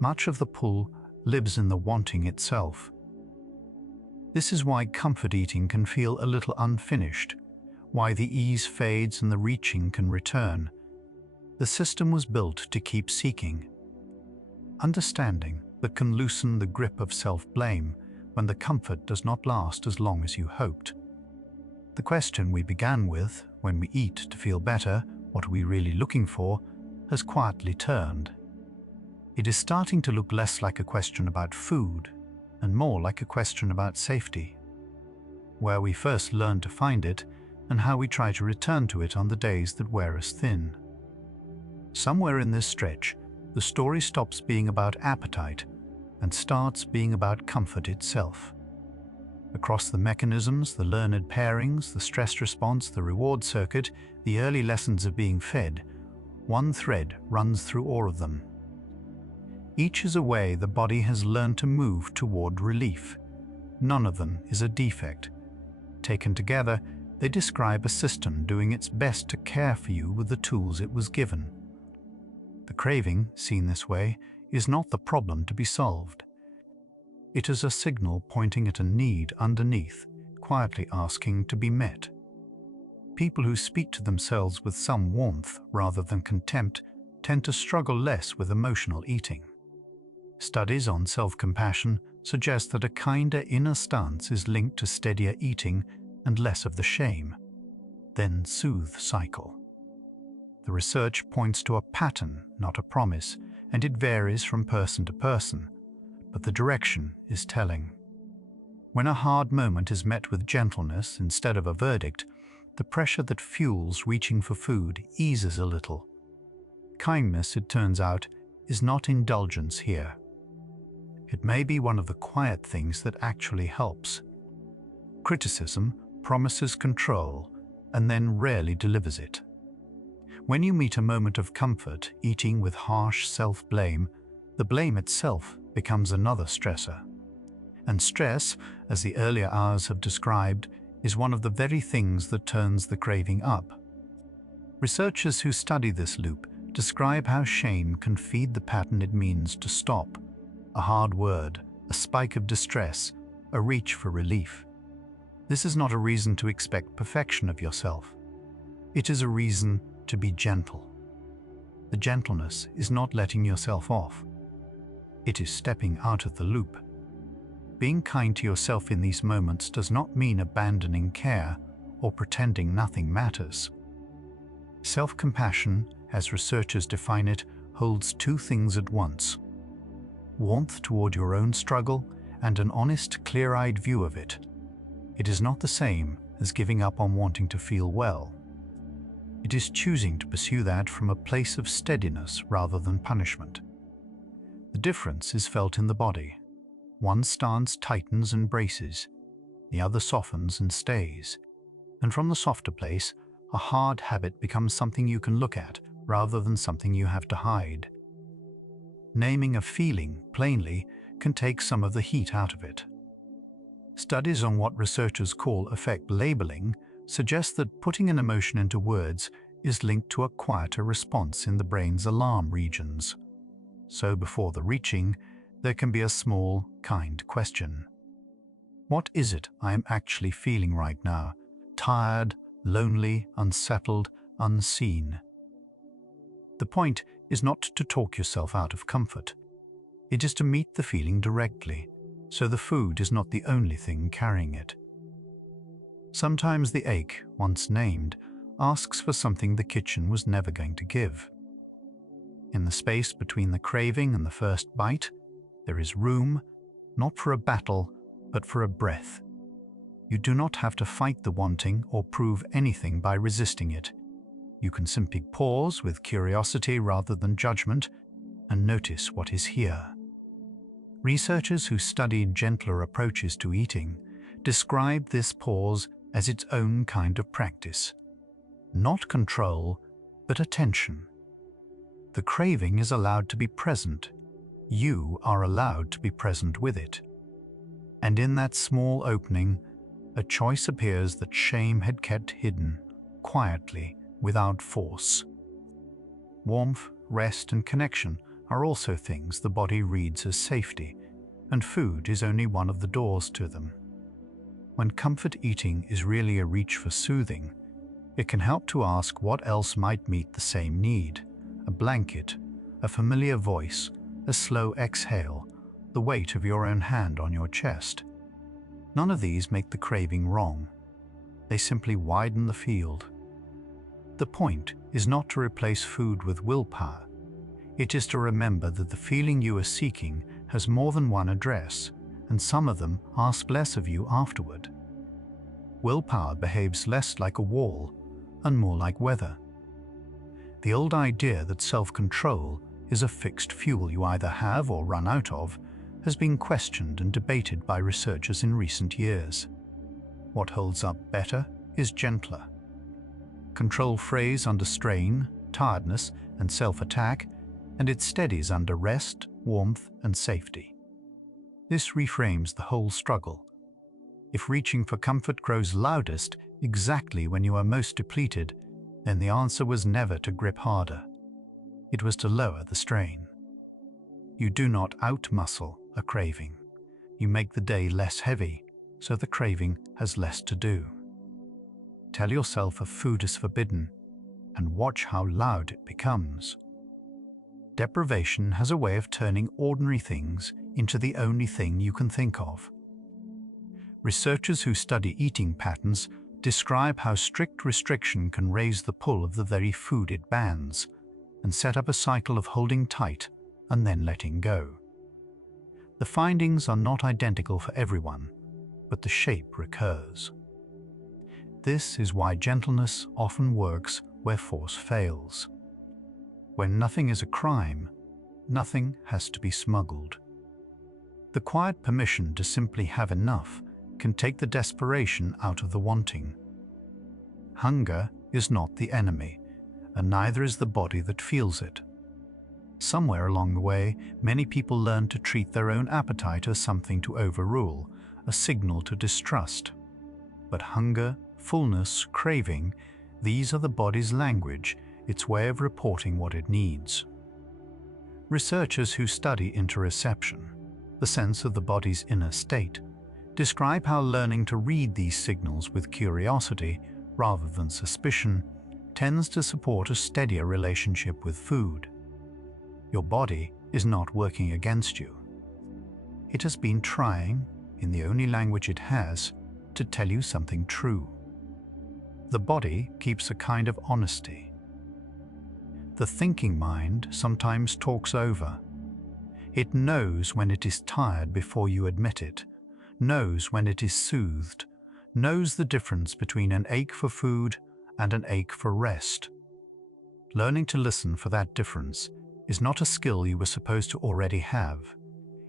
Much of the pull lives in the wanting itself. This is why comfort eating can feel a little unfinished, why the ease fades and the reaching can return. The system was built to keep seeking. Understanding that can loosen the grip of self-blame when the comfort does not last as long as you hoped. The question we began with, when we eat to feel better, what are we really looking for, has quietly turned. It is starting to look less like a question about food and more like a question about safety. Where we first learn to find it and how we try to return to it on the days that wear us thin. Somewhere in this stretch, the story stops being about appetite and starts being about comfort itself. Across the mechanisms, the learned pairings, the stress response, the reward circuit, the early lessons of being fed, one thread runs through all of them. Each is a way the body has learned to move toward relief. None of them is a defect. Taken together, they describe a system doing its best to care for you with the tools it was given. The craving, seen this way, is not the problem to be solved. It is a signal pointing at a need underneath, quietly asking to be met. People who speak to themselves with some warmth rather than contempt tend to struggle less with emotional eating. Studies on self-compassion suggest that a kinder inner stance is linked to steadier eating and less of the shame, then soothe cycle. The research points to a pattern, not a promise, and it varies from person to person, but the direction is telling. When a hard moment is met with gentleness instead of a verdict, the pressure that fuels reaching for food eases a little. Kindness, it turns out, is not indulgence here. It may be one of the quiet things that actually helps. Criticism promises control and then rarely delivers it. When you meet a moment of comfort eating with harsh self-blame, the blame itself becomes another stressor. And stress, as the earlier hours have described, is one of the very things that turns the craving up. Researchers who study this loop describe how shame can feed the pattern it means to stop. A hard word, a spike of distress, a reach for relief. This is not a reason to expect perfection of yourself. It is a reason to be gentle. The gentleness is not letting yourself off. It is stepping out of the loop. Being kind to yourself in these moments does not mean abandoning care or pretending nothing matters. Self-compassion, as researchers define it, holds two things at once: warmth toward your own struggle and an honest, clear-eyed view of it. It is not the same as giving up on wanting to feel well. It is choosing to pursue that from a place of steadiness rather than punishment. The difference is felt in the body. One stance tightens and braces, the other softens and stays. And from the softer place, a hard habit becomes something you can look at rather than something you have to hide. Naming a feeling plainly can take some of the heat out of it. Studies on what researchers call affect labeling suggest that putting an emotion into words is linked to a quieter response in the brain's alarm regions. So before the reaching, there can be a small, kind question. What is it I am actually feeling right now? Tired, lonely, unsettled, unseen. The point is not to talk yourself out of comfort. It is to meet the feeling directly, so the food is not the only thing carrying it. Sometimes the ache, once named, asks for something the kitchen was never going to give. In the space between the craving and the first bite, there is room, not for a battle, but for a breath. You do not have to fight the wanting or prove anything by resisting it. You can simply pause with curiosity rather than judgment and notice what is here. Researchers who studied gentler approaches to eating describe this pause as its own kind of practice. Not control, but attention. The craving is allowed to be present. You are allowed to be present with it. And in that small opening, a choice appears that shame had kept hidden, quietly, without force. Warmth, rest, and connection are also things the body reads as safety, and food is only one of the doors to them. When comfort eating is really a reach for soothing, it can help to ask what else might meet the same need: a blanket, a familiar voice, a slow exhale, the weight of your own hand on your chest. None of these make the craving wrong. They simply widen the field. The point is not to replace food with willpower. It is to remember that the feeling you are seeking has more than one address, and some of them ask less of you afterward. Willpower behaves less like a wall and more like weather. The old idea that self-control is a fixed fuel you either have or run out of has been questioned and debated by researchers in recent years. What holds up better is gentler. Control frays under strain, tiredness, and self-attack, and it steadies under rest, warmth, and safety. This reframes the whole struggle. If reaching for comfort grows loudest exactly when you are most depleted, then the answer was never to grip harder. It was to lower the strain. You do not outmuscle a craving. You make the day less heavy, so the craving has less to do. Tell yourself a food is forbidden, and watch how loud it becomes. Deprivation has a way of turning ordinary things into the only thing you can think of. Researchers who study eating patterns describe how strict restriction can raise the pull of the very food it bans, and set up a cycle of holding tight and then letting go. The findings are not identical for everyone, but the shape recurs. This is why gentleness often works where force fails. When nothing is a crime, nothing has to be smuggled. The quiet permission to simply have enough can take the desperation out of the wanting. Hunger is not the enemy, and neither is the body that feels it. Somewhere along the way, many people learn to treat their own appetite as something to overrule, a signal to distrust. But hunger, fullness, craving, these are the body's language, its way of reporting what it needs. Researchers who study interoception, the sense of the body's inner state, describe how learning to read these signals with curiosity rather than suspicion tends to support a steadier relationship with food. Your body is not working against you. It has been trying, in the only language it has, to tell you something true. The body keeps a kind of honesty. The thinking mind sometimes talks over. It knows when it is tired before you admit it, knows when it is soothed, knows the difference between an ache for food and an ache for rest. Learning to listen for that difference is not a skill you were supposed to already have.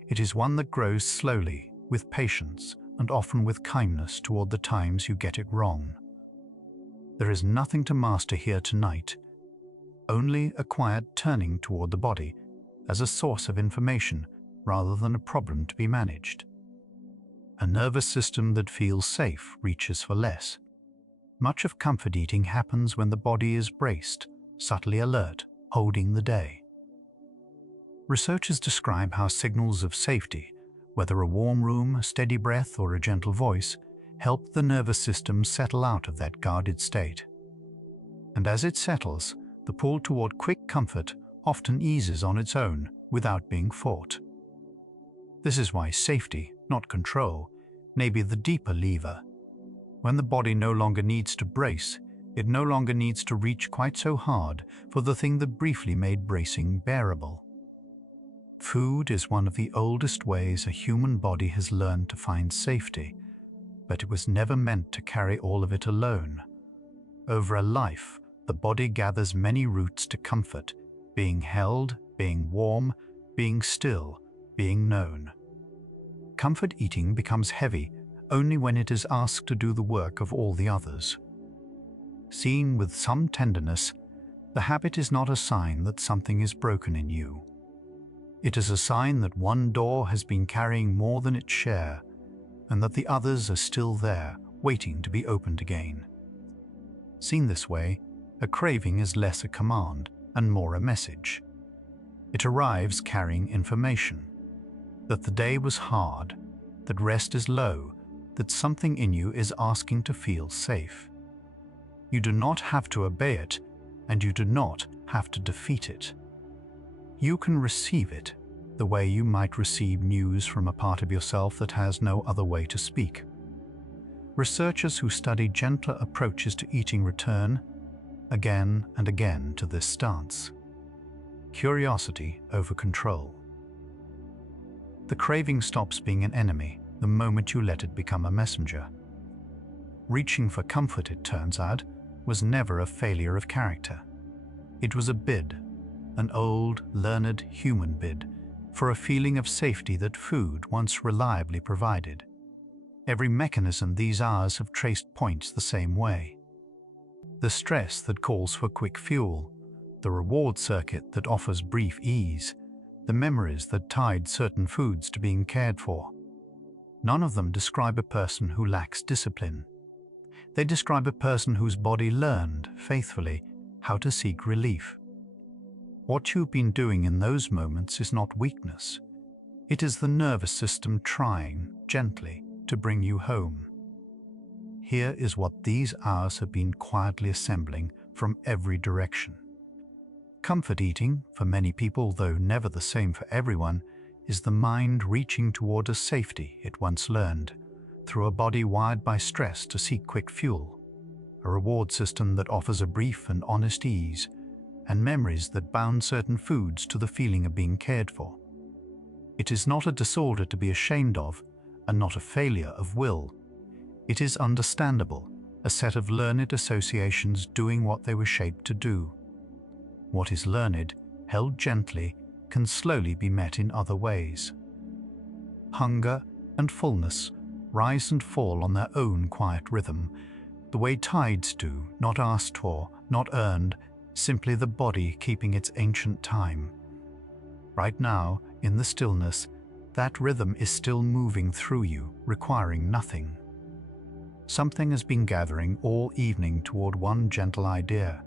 It is one that grows slowly, with patience, and often with kindness toward the times you get it wrong. There is nothing to master here tonight, only a quiet turning toward the body as a source of information rather than a problem to be managed. A nervous system that feels safe reaches for less. Much of comfort eating happens when the body is braced, subtly alert, holding the day. Researchers describe how signals of safety, whether a warm room, a steady breath, or a gentle voice, help the nervous system settle out of that guarded state. And as it settles, the pull toward quick comfort often eases on its own without being fought. This is why safety, not control, may be the deeper lever. When the body no longer needs to brace, it no longer needs to reach quite so hard for the thing that briefly made bracing bearable. Food is one of the oldest ways a human body has learned to find safety, but it was never meant to carry all of it alone. Over a life, the body gathers many routes to comfort, being held, being warm, being still, being known. Comfort eating becomes heavy only when it is asked to do the work of all the others. Seen with some tenderness, the habit is not a sign that something is broken in you. It is a sign that one door has been carrying more than its share, and that the others are still there, waiting to be opened again. Seen this way, a craving is less a command and more a message. It arrives carrying information. That the day was hard, that rest is low, that something in you is asking to feel safe. You do not have to obey it, and you do not have to defeat it. You can receive it the way you might receive news from a part of yourself that has no other way to speak. Researchers who study gentler approaches to eating return again and again to this stance. Curiosity over control. The craving stops being an enemy the moment you let it become a messenger. Reaching for comfort, it turns out, was never a failure of character. It was a bid, an old, learned human bid, for a feeling of safety that food once reliably provided. Every mechanism these hours have traced points the same way. The stress that calls for quick fuel, the reward circuit that offers brief ease, the memories that tied certain foods to being cared for. None of them describe a person who lacks discipline. They describe a person whose body learned, faithfully, how to seek relief. What you've been doing in those moments is not weakness. It is the nervous system trying, gently, to bring you home. Here is what these hours have been quietly assembling from every direction. Comfort eating, for many people, though never the same for everyone, is the mind reaching toward a safety it once learned, through a body wired by stress to seek quick fuel, a reward system that offers a brief and honest ease, and memories that bound certain foods to the feeling of being cared for. It is not a disorder to be ashamed of, and not a failure of will. It is understandable, a set of learned associations doing what they were shaped to do. What is learned, held gently, can slowly be met in other ways. Hunger and fullness rise and fall on their own quiet rhythm, the way tides do, not asked for, not earned, simply the body keeping its ancient time. Right now, in the stillness, that rhythm is still moving through you, requiring nothing. Something has been gathering all evening toward one gentle idea,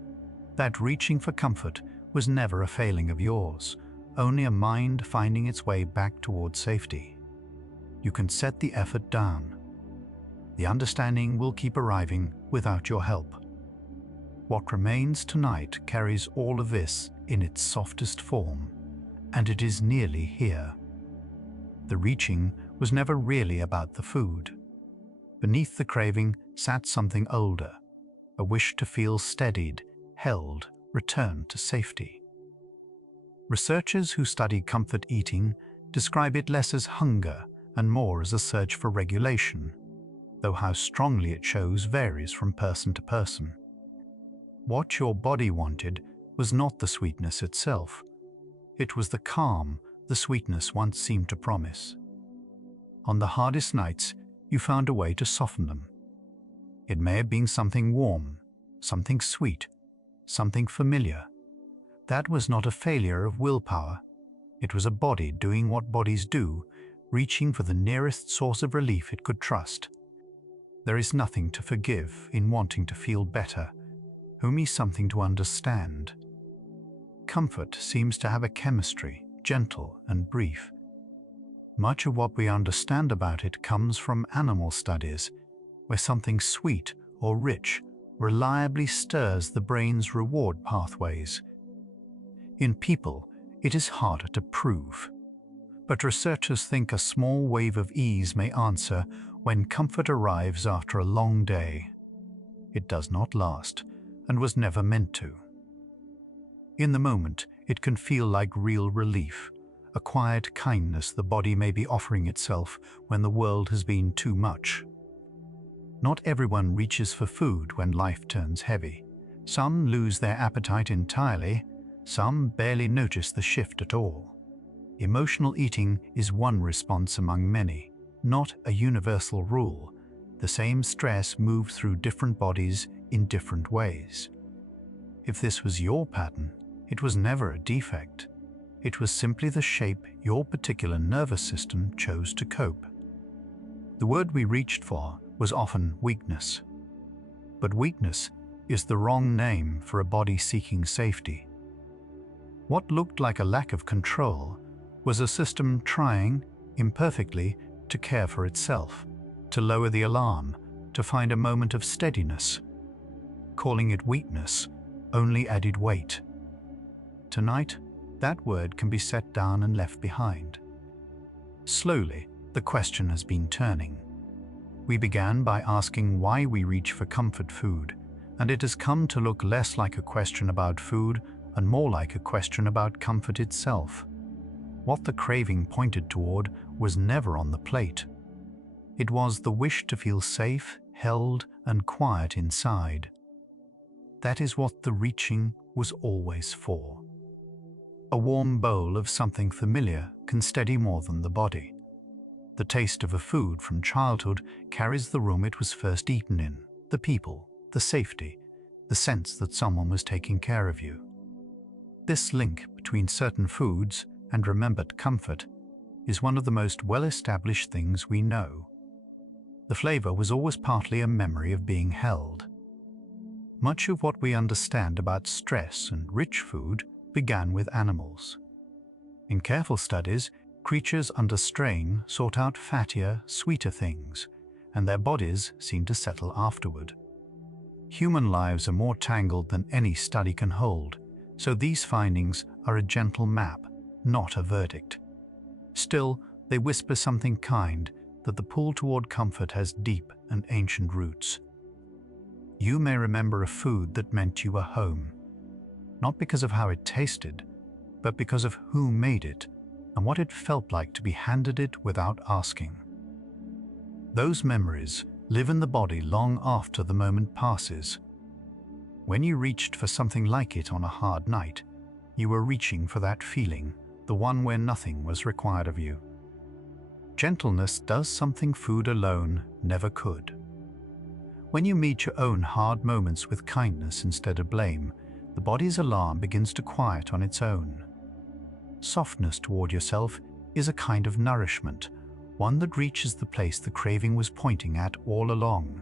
that reaching for comfort was never a failing of yours, only a mind finding its way back toward safety. You can set the effort down. The understanding will keep arriving without your help. What remains tonight carries all of this in its softest form, and it is nearly here. The reaching was never really about the food. Beneath the craving sat something older, a wish to feel steadied, held, returned to safety. Researchers who study comfort eating describe it less as hunger and more as a search for regulation, though how strongly it shows varies from person to person. What your body wanted was not the sweetness itself. It was the calm the sweetness once seemed to promise. On the hardest nights, you found a way to soften them. It may have been something warm, something sweet, something familiar. That was not a failure of willpower. It was a body doing what bodies do, reaching for the nearest source of relief it could trust. There is nothing to forgive in wanting to feel better, only something to understand. Comfort seems to have a chemistry, gentle and brief. Much of what we understand about it comes from animal studies, where something sweet or rich reliably stirs the brain's reward pathways. In people, it is harder to prove. But researchers think a small wave of ease may answer when comfort arrives after a long day. It does not last, and was never meant to. In the moment, it can feel like real relief, a quiet kindness the body may be offering itself when the world has been too much. Not everyone reaches for food when life turns heavy. Some lose their appetite entirely, some barely notice the shift at all. Emotional eating is one response among many, not a universal rule. The same stress moves through different bodies in different ways. If this was your pattern, it was never a defect. It was simply the shape your particular nervous system chose to cope. The word we reached for was often weakness. But weakness is the wrong name for a body seeking safety. What looked like a lack of control was a system trying, imperfectly, to care for itself, to lower the alarm, to find a moment of steadiness. Calling it weakness only added weight. Tonight, that word can be set down and left behind. Slowly, the question has been turning. We began by asking why we reach for comfort food, and it has come to look less like a question about food and more like a question about comfort itself. What the craving pointed toward was never on the plate. It was the wish to feel safe, held, and quiet inside. That is what the reaching was always for. A warm bowl of something familiar can steady more than the body. The taste of a food from childhood carries the room it was first eaten in, the people, the safety, the sense that someone was taking care of you. This link between certain foods and remembered comfort is one of the most well-established things we know. The flavor was always partly a memory of being held. Much of what we understand about stress and rich food began with animals. In careful studies, creatures under strain sought out fattier, sweeter things, and their bodies seemed to settle afterward. Human lives are more tangled than any study can hold, so these findings are a gentle map, not a verdict. Still, they whisper something kind, that the pull toward comfort has deep and ancient roots. You may remember a food that meant you were home, not because of how it tasted, but because of who made it and what it felt like to be handed it without asking. Those memories live in the body long after the moment passes. When you reached for something like it on a hard night, you were reaching for that feeling, the one where nothing was required of you. Gentleness does something food alone never could. When you meet your own hard moments with kindness instead of blame, the body's alarm begins to quiet on its own. Softness toward yourself is a kind of nourishment, one that reaches the place the craving was pointing at all along.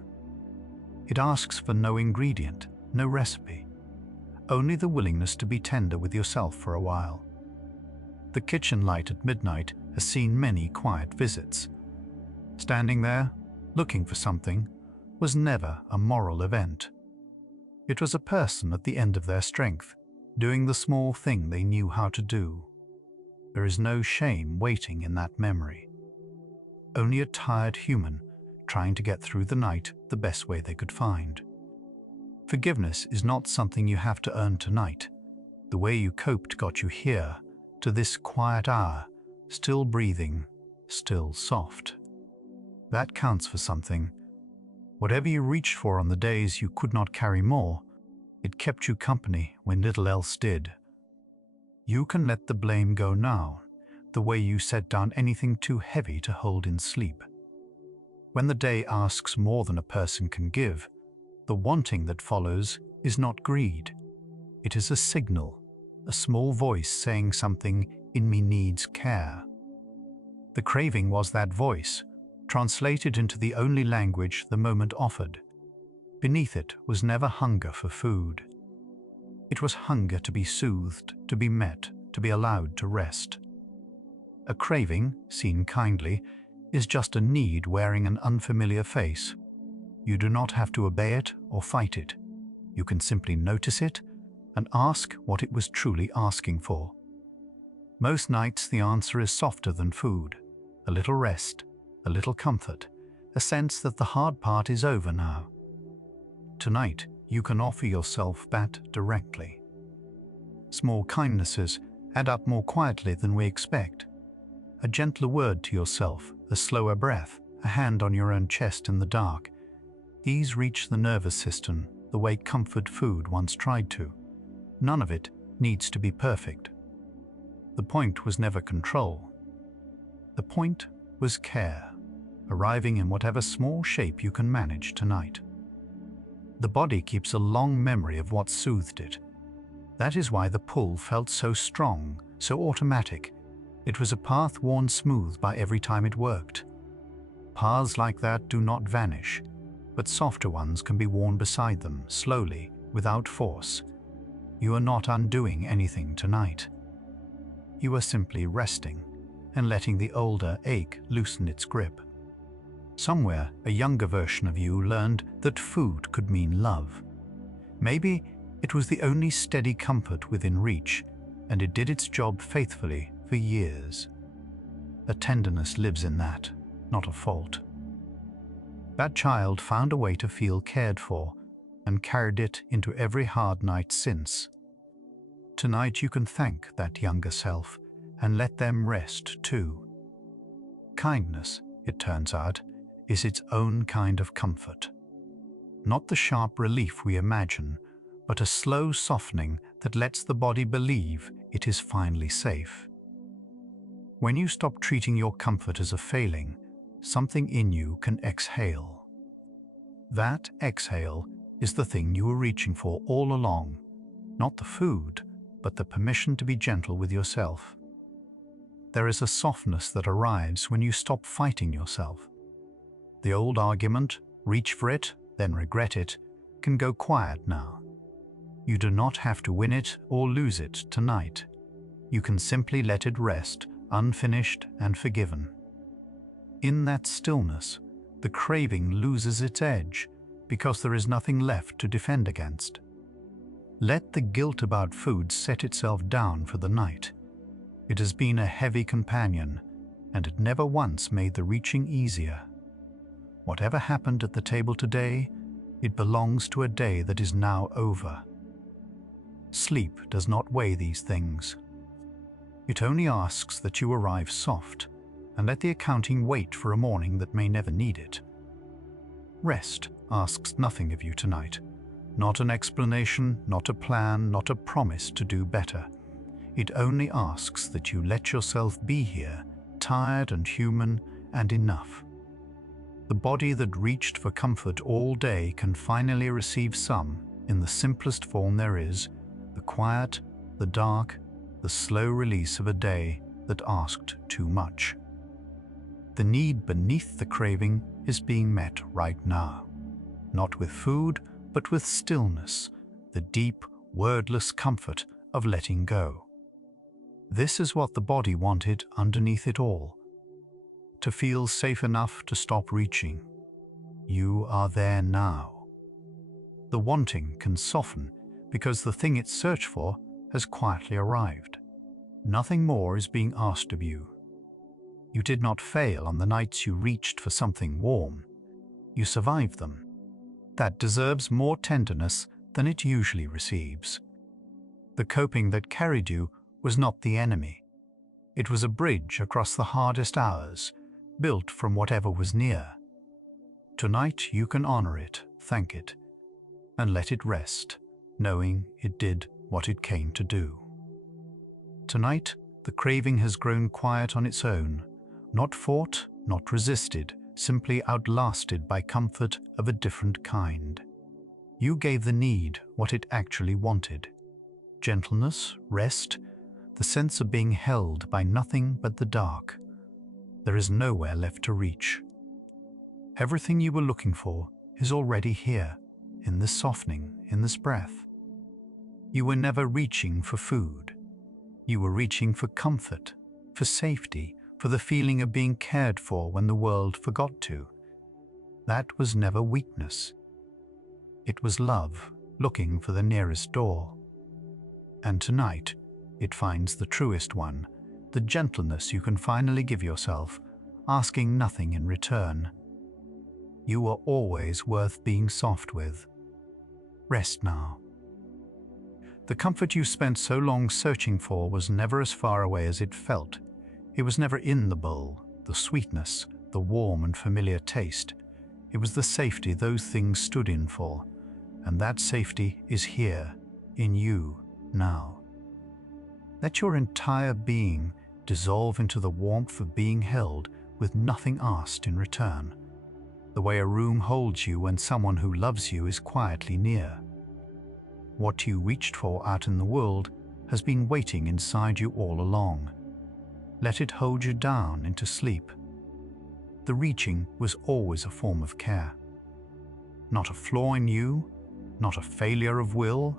It asks for no ingredient, no recipe, only the willingness to be tender with yourself for a while. The kitchen light at midnight has seen many quiet visits. Standing there, looking for something, was never a moral event. It was a person at the end of their strength, doing the small thing they knew how to do. There is no shame waiting in that memory. Only a tired human trying to get through the night the best way they could find. Forgiveness is not something you have to earn tonight. The way you coped got you here, to this quiet hour, still breathing, still soft. That counts for something. Whatever you reached for on the days you could not carry more, it kept you company when little else did. You can let the blame go now, the way you set down anything too heavy to hold in sleep. When the day asks more than a person can give, the wanting that follows is not greed. It is a signal, a small voice saying something in me needs care. The craving was that voice, translated into the only language the moment offered. Beneath it was never hunger for food. It was hunger to be soothed, to be met, to be allowed to rest. A craving, seen kindly, is just a need wearing an unfamiliar face. You do not have to obey it or fight it. You can simply notice it and ask what it was truly asking for. Most nights the answer is softer than food. A little rest, a little comfort, a sense that the hard part is over now. Tonight, you can offer yourself that directly. Small kindnesses add up more quietly than we expect. A gentler word to yourself, a slower breath, a hand on your own chest in the dark. These reach the nervous system the way comfort food once tried to. None of it needs to be perfect. The point was never control. The point was care, arriving in whatever small shape you can manage tonight. The body keeps a long memory of what soothed it. That is why the pull felt so strong, so automatic. It was a path worn smooth by every time it worked. Paths like that do not vanish, but softer ones can be worn beside them, slowly, without force. You are not undoing anything tonight. You are simply resting and letting the older ache loosen its grip. Somewhere, a younger version of you learned that food could mean love. Maybe it was the only steady comfort within reach, and it did its job faithfully for years. A tenderness lives in that, not a fault. That child found a way to feel cared for and carried it into every hard night since. Tonight you can thank that younger self and let them rest too. Kindness, it turns out, is its own kind of comfort. Not the sharp relief we imagine, but a slow softening that lets the body believe it is finally safe. When you stop treating your comfort as a failing, something in you can exhale. That exhale is the thing you were reaching for all along, not the food, but the permission to be gentle with yourself. There is a softness that arrives when you stop fighting yourself. The old argument, reach for it, then regret it, can go quiet now. You do not have to win it or lose it tonight. You can simply let it rest, unfinished and forgiven. In that stillness, the craving loses its edge because there is nothing left to defend against. Let the guilt about food set itself down for the night. It has been a heavy companion, and it never once made the reaching easier. Whatever happened at the table today, it belongs to a day that is now over. Sleep does not weigh these things. It only asks that you arrive soft, and let the accounting wait for a morning that may never need it. Rest asks nothing of you tonight. Not an explanation, not a plan, not a promise to do better. It only asks that you let yourself be here, tired and human and enough. The body that reached for comfort all day can finally receive some, in the simplest form there is, the quiet, the dark, the slow release of a day that asked too much. The need beneath the craving is being met right now. Not with food, but with stillness, the deep, wordless comfort of letting go. This is what the body wanted underneath it all. To feel safe enough to stop reaching. You are there now. The wanting can soften because the thing it searched for has quietly arrived. Nothing more is being asked of you. You did not fail on the nights you reached for something warm. You survived them. That deserves more tenderness than it usually receives. The coping that carried you was not the enemy. It was a bridge across the hardest hours, built from whatever was near. Tonight you can honor it, thank it, and let it rest, knowing it did what it came to do. Tonight, the craving has grown quiet on its own, not fought, not resisted, simply outlasted by comfort of a different kind. You gave the need what it actually wanted. Gentleness, rest, the sense of being held by nothing but the dark. There is nowhere left to reach. Everything you were looking for is already here, in this softening, in this breath. You were never reaching for food. You were reaching for comfort, for safety, for the feeling of being cared for when the world forgot to. That was never weakness. It was love looking for the nearest door. And tonight, it finds the truest one, the gentleness you can finally give yourself, asking nothing in return. You are always worth being soft with. Rest now. The comfort you spent so long searching for was never as far away as it felt. It was never in the bowl, the sweetness, the warm and familiar taste. It was the safety those things stood in for, and that safety is here, in you, now. Let your entire being dissolve into the warmth of being held with nothing asked in return, the way a room holds you when someone who loves you is quietly near. What you reached for out in the world has been waiting inside you all along. Let it hold you down into sleep. The reaching was always a form of care. Not a flaw in you, not a failure of will,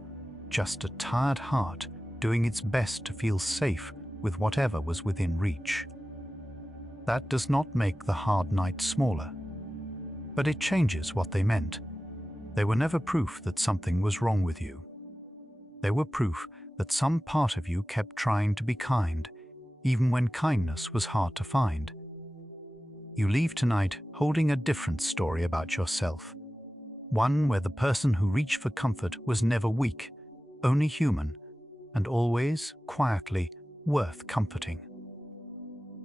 just a tired heart doing its best to feel safe with whatever was within reach. That does not make the hard nights smaller, but it changes what they meant. They were never proof that something was wrong with you. They were proof that some part of you kept trying to be kind, even when kindness was hard to find. You leave tonight holding a different story about yourself, one where the person who reached for comfort was never weak, only human, and always, quietly, worth comforting.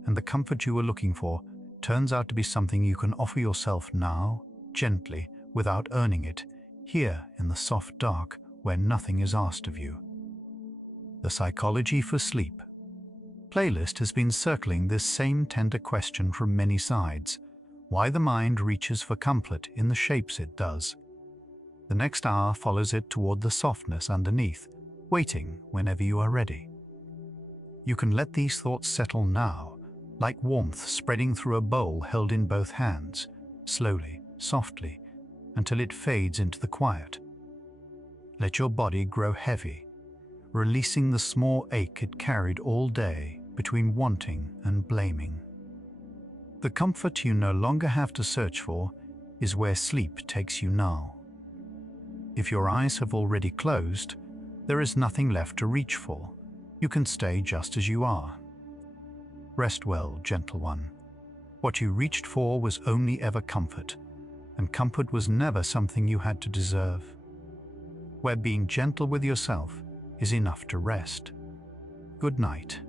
And the comfort you were looking for turns out to be something you can offer yourself now, gently, without earning it, here in the soft dark where nothing is asked of you. The Psychology for Sleep playlist has been circling this same tender question from many sides, why the mind reaches for comfort in the shapes it does. The next hour follows it toward the softness underneath, waiting whenever you are ready. You can let these thoughts settle now, like warmth spreading through a bowl held in both hands, slowly, softly, until it fades into the quiet. Let your body grow heavy, releasing the small ache it carried all day between wanting and blaming. The comfort you no longer have to search for is where sleep takes you now. If your eyes have already closed, there is nothing left to reach for. You can stay just as you are. Rest well, gentle one. What you reached for was only ever comfort, and comfort was never something you had to deserve. Where being gentle with yourself is enough to rest. Good night.